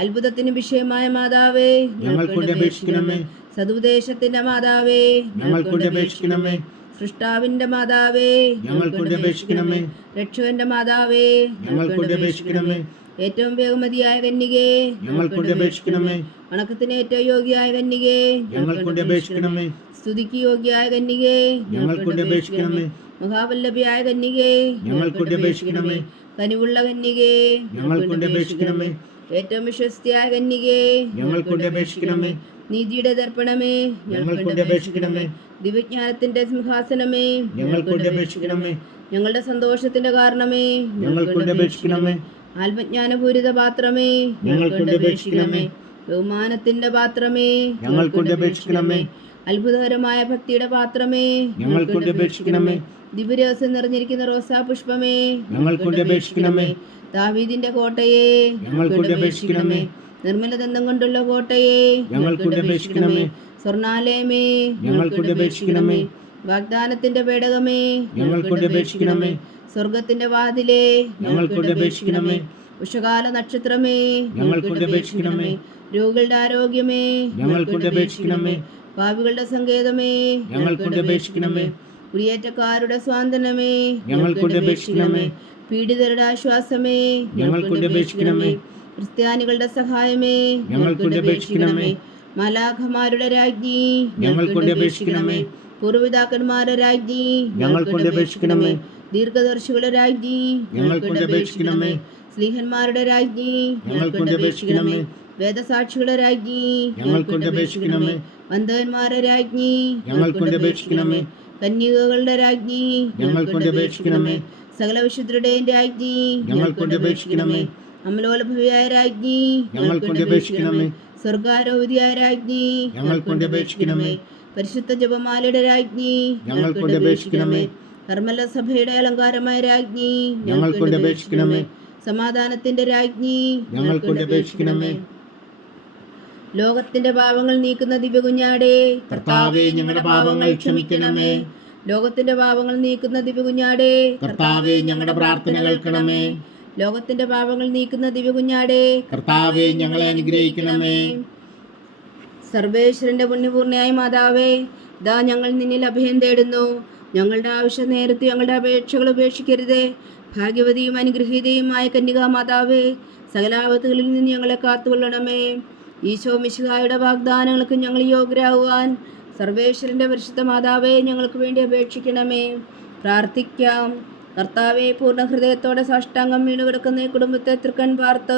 അത്ഭുതത്തിന് വിഷയമായ മാതാവേ, ഞങ്ങൾക്ക് വേണ്ടി അപേക്ഷിക്കണമേ. സതുപദേശത്തിന്റെ മാതാവേ, ഞങ്ങൾക്ക് വേണ്ടി അപേക്ഷിക്കണമേ. സൃഷ്ടാവിന്റെ മാതാവേ, ഞങ്ങൾക്ക് വേണ്ടി അപേക്ഷിക്കണമേ. രക്ഷകന്റെ മാതാവേ, ഞങ്ങൾക്ക് വേണ്ടി അപേക്ഷിക്കണമേ. ഏറ്റവും ബഹുമതിയായ കന്യകേ, ഞങ്ങൾക്ക് വേണ്ടി അപേക്ഷിക്കണമേ. വണക്കത്തിന് ഏറ്റവും യോഗ്യയായ കന്യകേ, ഞങ്ങൾക്ക് വേണ്ടി അപേക്ഷിക്കണമേ. സ്തുതിക്ക് യോഗ്യയായ കന്യകേ, ഞങ്ങൾക്ക് വേണ്ടി അപേക്ഷിക്കണമേ. മഹാവല്ലഭിയായ കന്യകേ, ഞങ്ങൾക്ക് വേണ്ടി അപേക്ഷിക്കണമേ. കനിവുള്ള കന്യകേ, ഞങ്ങൾക്ക് വേണ്ടി അപേക്ഷിക്കണമേ. ഏറ്റവും വിശ്വസ്തയായ കന്യകേ, ഞങ്ങൾക്ക് വേണ്ടി അപേക്ഷിക്കണമേ. നീതിയുടെ ദർപ്പണമേ, ഞങ്ങൾക്ക് വേണ്ടി അപേക്ഷിക്കണമേ. ദിവ്യജ്ഞാനത്തിന്റെ സിംഹാസനമേ, ഞങ്ങൾക്ക് വേണ്ടി അപേക്ഷിക്കണമേ. ഞങ്ങളുടെ സന്തോഷത്തിന്റെ കാരണമേ, ഞങ്ങൾക്ക് വേണ്ടി അപേക്ഷിക്കണമേ. ആത്മജ്ഞാനപൂരിത പാത്രമേ, ഞങ്ങൾക്ക് വേണ്ടി അപേക്ഷിക്കണമേ. ബഹുമാനത്തിന്റെ പാത്രമേ, ഞങ്ങൾക്ക് വേണ്ടി അപേക്ഷിക്കണമേ. അത്ഭുതകരമായ ഭക്തിയുടെ പാത്രമേ, ഞങ്ങൾക്ക് വേണ്ടി അപേക്ഷിക്കണമേ. ദിവ്യരഹസ്യം നിറഞ്ഞിരിക്കുന്ന റോസാ പുഷ്പമേ, ഞങ്ങൾക്ക് വേണ്ടി അപേക്ഷിക്കണമേ. ദാവീദിന്റെ കോട്ടയെ, ഞങ്ങൾക്ക് വേണ്ടി അപേക്ഷിക്കണമേ. നിർമ്മല ദന്തം കൊണ്ടുള്ള കോട്ടയെ, ഞങ്ങൾക്ക് വേണ്ടി അപേക്ഷിക്കണമേ. സ്വർണാലയമേ, ഞങ്ങൾക്ക് വേണ്ടി അപേക്ഷിക്കണമേ. വാഗ്ദാനത്തിന്റെ പേടകമേ, ഞങ്ങൾക്ക് വേണ്ടി അപേക്ഷിക്കണമേ. സ്വർഗത്തിന്റെ വാതിലേ, ഞങ്ങൾക്ക് വേണ്ടി അപേക്ഷിക്കണമേ. ഉഷകാല നക്ഷത്രമേ, ഞങ്ങൾക്ക് വേണ്ടി അപേക്ഷിക്കണമേ. രോഗികളുടെ ആരോഗ്യമേ, ഞങ്ങൾക്ക് വേണ്ടി അപേക്ഷിക്കണമേ. പാപികളുടെ സങ്കേതമേ, ഞങ്ങൾക്ക് വേണ്ടി അപേക്ഷിക്കണമേ. കുടിയേറ്റക്കാരുടെ സ്വാതന്ത്ര്യമേ, ഞങ്ങൾക്ക് വേണ്ടി അപേക്ഷിക്കണമേ. പീഡിതരുടെ ആശ്വാസമേ, ഞങ്ങൾക്ക് വേണ്ടി അപേക്ഷിക്കണമേ. ക്രിസ്ത്യാനികളുടെ സഹായമേ, ഞങ്ങൾക്ക് വേണ്ടി അപേക്ഷിക്കണമേ. മാലാഖമാരുടെ രാജ്ഞി, ഞങ്ങൾക്ക് വേണ്ടി അപേക്ഷിക്കണമേ. പൂർവ്വപിതാക്കന്മാരുടെ രാജ്ഞി, ഞങ്ങൾക്ക് വേണ്ടി അപേക്ഷിക്കണമേ. ദീർഘദർശികളുടെ രാജ്ഞി, ഞങ്ങൾക്ക് വേണ്ടി അപേക്ഷിക്കണമേ. സ്ലീഹന്മാരുടെ രാജ്ഞി, ഞങ്ങൾക്ക് വേണ്ടി അപേക്ഷിക്കണമേ. വേദസാക്ഷികളുടെ രാജ്ഞി, ഞങ്ങൾക്ക് വേണ്ടി അപേക്ഷിക്കണമേ. വന്ധകന്മാരുടെ രാജ്ഞി, ഞങ്ങൾക്ക് വേണ്ടി അപേക്ഷിക്കണമേ. കന്യകകളുടെ രാജ്ഞി, ഞങ്ങൾക്ക് വേണ്ടി അപേക്ഷിക്കണമേ. സകല വിശുദ്ധരുടെയും രാജ്ഞി, ഞങ്ങൾക്ക് വേണ്ടി അപേക്ഷിക്കണമേ. അമലോത്ഭവിയായ രാജ്ഞി, ഞങ്ങൾക്ക് വേണ്ടി അപേക്ഷിക്കണമേ. സ്വർഗാരോപിതയായ രാജ്ഞി, ഞങ്ങൾക്ക് വേണ്ടി അപേക്ഷിക്കണമേ. പരിശുദ്ധ ജപമാലയുടെ രാജ്ഞി, ഞങ്ങൾക്ക് വേണ്ടി അപേക്ഷിക്കണമേ. കർമ്മല സഭയുടെ അലങ്കാരമായ രാജ്ഞി, ഞങ്ങൾക്ക് വേണ്ടി അപേക്ഷിക്കണമേ. സമാധാനത്തിന്റെ രാജ്ഞി, ഞങ്ങൾക്ക് വേണ്ടി അപേക്ഷിക്കണമേ. ലോകത്തിന്റെ പാപങ്ങൾ നീക്കുന്ന ദിവ്യകുഞ്ഞാടേ, കർത്താവേ, ഞങ്ങളുടെ പാപങ്ങൾ ക്ഷമിക്കണമേ. ലോകത്തിന്റെ പാപങ്ങൾ നീക്കുന്ന ദിവ്യകുഞ്ഞാടേ, കർത്താവേ, ഞങ്ങളുടെ പ്രാർത്ഥന കേൾക്കണമേ. ലോകത്തിന്റെ പാപങ്ങൾ നീക്കുന്ന ദിവ്യകുഞ്ഞാടേ, കർത്താവേ, ഞങ്ങളെ അനുഗ്രഹിക്കണമേ. സർവേശ്വരന്റെ പുണ്യപൂർണ്ണയായ മാതാവേ, ഇതാ ഞങ്ങൾ നിന്നിൽ അഭയം തേടുന്നു. ഞങ്ങളുടെ ആവശ്യം നേരത്തെ ഞങ്ങളുടെ അപേക്ഷകൾ ഉപേക്ഷിക്കരുതേ. ഭാഗ്യവതിയും അനുഗ്രഹീതയുമായ കന്യകാ മാതാവേ, സകലാപത്തുകളിൽ നിന്ന് ഞങ്ങളെ കാത്തുകൊള്ളണമേ. ഈശോ മിശിഹായുടെ വാഗ്ദാനങ്ങൾക്ക് ഞങ്ങൾ യോഗ്യരാകുവാൻ സർവേശ്വരന്റെ പരിശുദ്ധ മാതാവേ, ഞങ്ങൾക്ക് വേണ്ടി അപേക്ഷിക്കണമേ. പ്രാർത്ഥിക്കാം. കർത്താവെ, പൂർണ്ണ ഹൃദയത്തോടെ സാഷ്ടാംഗം വീണു കിടക്കുന്ന ഈ കുടുംബത്തെ തൃക്കൺ പാർത്ത്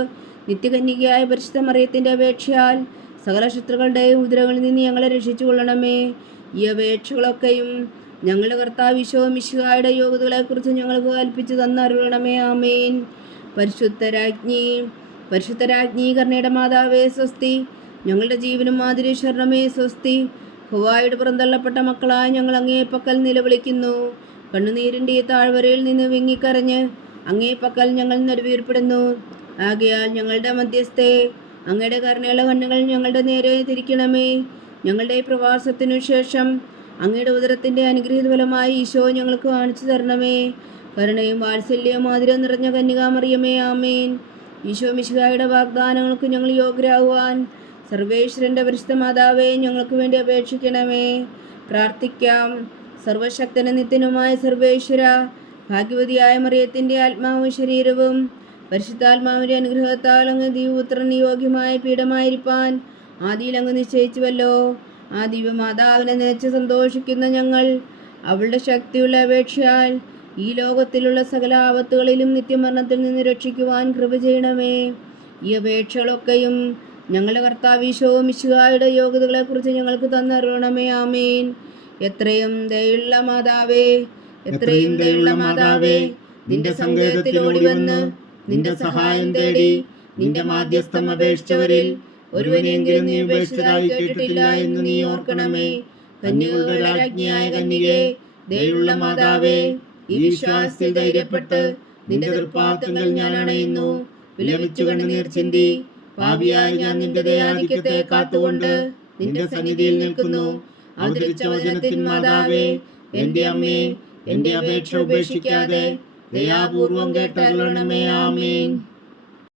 നിത്യകന്യകയായ പരിശുദ്ധ മറിയത്തിന്റെ അപേക്ഷയാൽ സകല ശത്രുക്കളുടെയും ഉദരങ്ങളിൽ നിന്ന് ഞങ്ങളെ രക്ഷിച്ചു കൊള്ളണമേ. ഈ അപേക്ഷകളൊക്കെയും ഞങ്ങളുടെ കർത്താവ് ഈശോ മിശിഹായുടെ യോഗ്യതകളെക്കുറിച്ച് ഞങ്ങൾക്ക് കൽപ്പിച്ചു തന്നരുളണമേ. ആമേൻ. പരിശുദ്ധരാജ്ഞി കർണയുടെ മാതാവേ സ്വസ്തി. ഞങ്ങളുടെ ജീവനും മാതിരി ശരണമേ സ്വസ്തി. ഹുവായുടെ പുറന്തള്ളപ്പെട്ട മക്കളായി ഞങ്ങൾ അങ്ങേ പക്കൽ നിലവിളിക്കുന്നു. കണ്ണുനീരിൻ്റെ ഈ താഴ്വരയിൽ നിന്ന് വിങ്ങിക്കരഞ്ഞ് അങ്ങേ പക്കൽ ഞങ്ങൾ നെടുവീർപ്പെടുന്നു. ആകയാൽ ഞങ്ങളുടെ മധ്യസ്ഥെ, അങ്ങയുടെ കരുണയുള്ള കണ്ണുകൾ ഞങ്ങളുടെ നേരെ തിരിക്കണമേ. ഞങ്ങളുടെ പ്രവാസത്തിനു ശേഷം അങ്ങയുടെ ഉദരത്തിൻ്റെ അനുഗ്രഹീത ഫലമായി ഈശോ ഞങ്ങൾക്ക് കാണിച്ചു തരണമേ. കരുണയും വാത്സല്യവും മാതിരം നിറഞ്ഞ കന്യകാമറിയമേ, ആമേൻ. ഈശോ മിശിഹായുടെ വാഗ്ദാനങ്ങൾക്ക് ഞങ്ങൾ യോഗ്യരാകുവാൻ സർവേശ്വരൻ്റെ പരിശുദ്ധ മാതാവേ, ഞങ്ങൾക്ക് വേണ്ടി അപേക്ഷിക്കണമേ. പ്രാർത്ഥിക്കാം. സർവശക്തനും നിത്യനുമായ സർവേശ്വര, ഭാഗ്യവതിയായ മറിയത്തിൻ്റെ ആത്മാവും ശരീരവും പരിശുദ്ധാത്മാവിൻ്റെ അനുഗ്രഹത്താൽ അങ്ങ് ദിവ്യപുത്രന് യോഗ്യമായ പീഠമായിരിക്കാൻ ആദിയിൽ അങ്ങ് നിശ്ചയിച്ചുവല്ലോ. ആ ദിവ്യമാതാവിനെ നനച്ച് സന്തോഷിക്കുന്ന ഞങ്ങൾ അവളുടെ ശക്തിയുള്ള അപേക്ഷയാൽ ഈ ലോകത്തിലുള്ള സകല ആപത്തുകളിലും നിത്യമരണത്തിൽ നിന്ന് രക്ഷിക്കുവാൻ കൃപ ചെയ്യണമേ. ഈ അപേക്ഷകളൊക്കെയും ഞങ്ങളുടെ കർത്താവ് ഈശോ മിശിഹായുടെ യോഗ്യതകളെക്കുറിച്ച് ഞങ്ങൾക്ക് തന്നരുളണമേ. ആമേൻ. എത്രയും ദയുള്ള മാതാവേ, എത്രയും ദയുള്ള മാതാവേ, നിന്റെ സങ്കേതത്തിൽ ഓടിവന്ന് നിന്റെ സഹായം തേടി നിന്റെ മാധ്യസ്ഥം അപേക്ഷിച്ചവരിൽ ഒരുവനെങ്കിലും നീ ഉപേക്ഷിച്ചതായി കേട്ടിട്ടില്ല എന്ന് നീ ഓർക്കണമേ. കന്യകളുടെ രാജ്ഞിയായ കന്യകേ, ദയുള്ള മാതാവേ, ഈ വിശ്വാസത്തിൽ ധൈര്യപ്പെട്ട് നിന്റെ തൃപ്പാദങ്ങൾ ഞാൻ അണയുന്നു. വിലപിച്ചു കണ്ണുനീർ ചിന്തി പാപിയായ ഞാൻ നിന്റെ ദയാധിക്യത്തെ കാത്തുകൊണ്ട് നിന്റെ സന്നിധിയിൽ നിൽക്കുന്നു. അവതരിച്ച വചനത്തിൻ മാതാവേ, എന്റെ അമ്മേ, എന്റെ അപേക്ഷ ഉപേക്ഷിക്കാതെ ദയാപൂർവം കേട്ടരുളണമേ. ആമേൻ.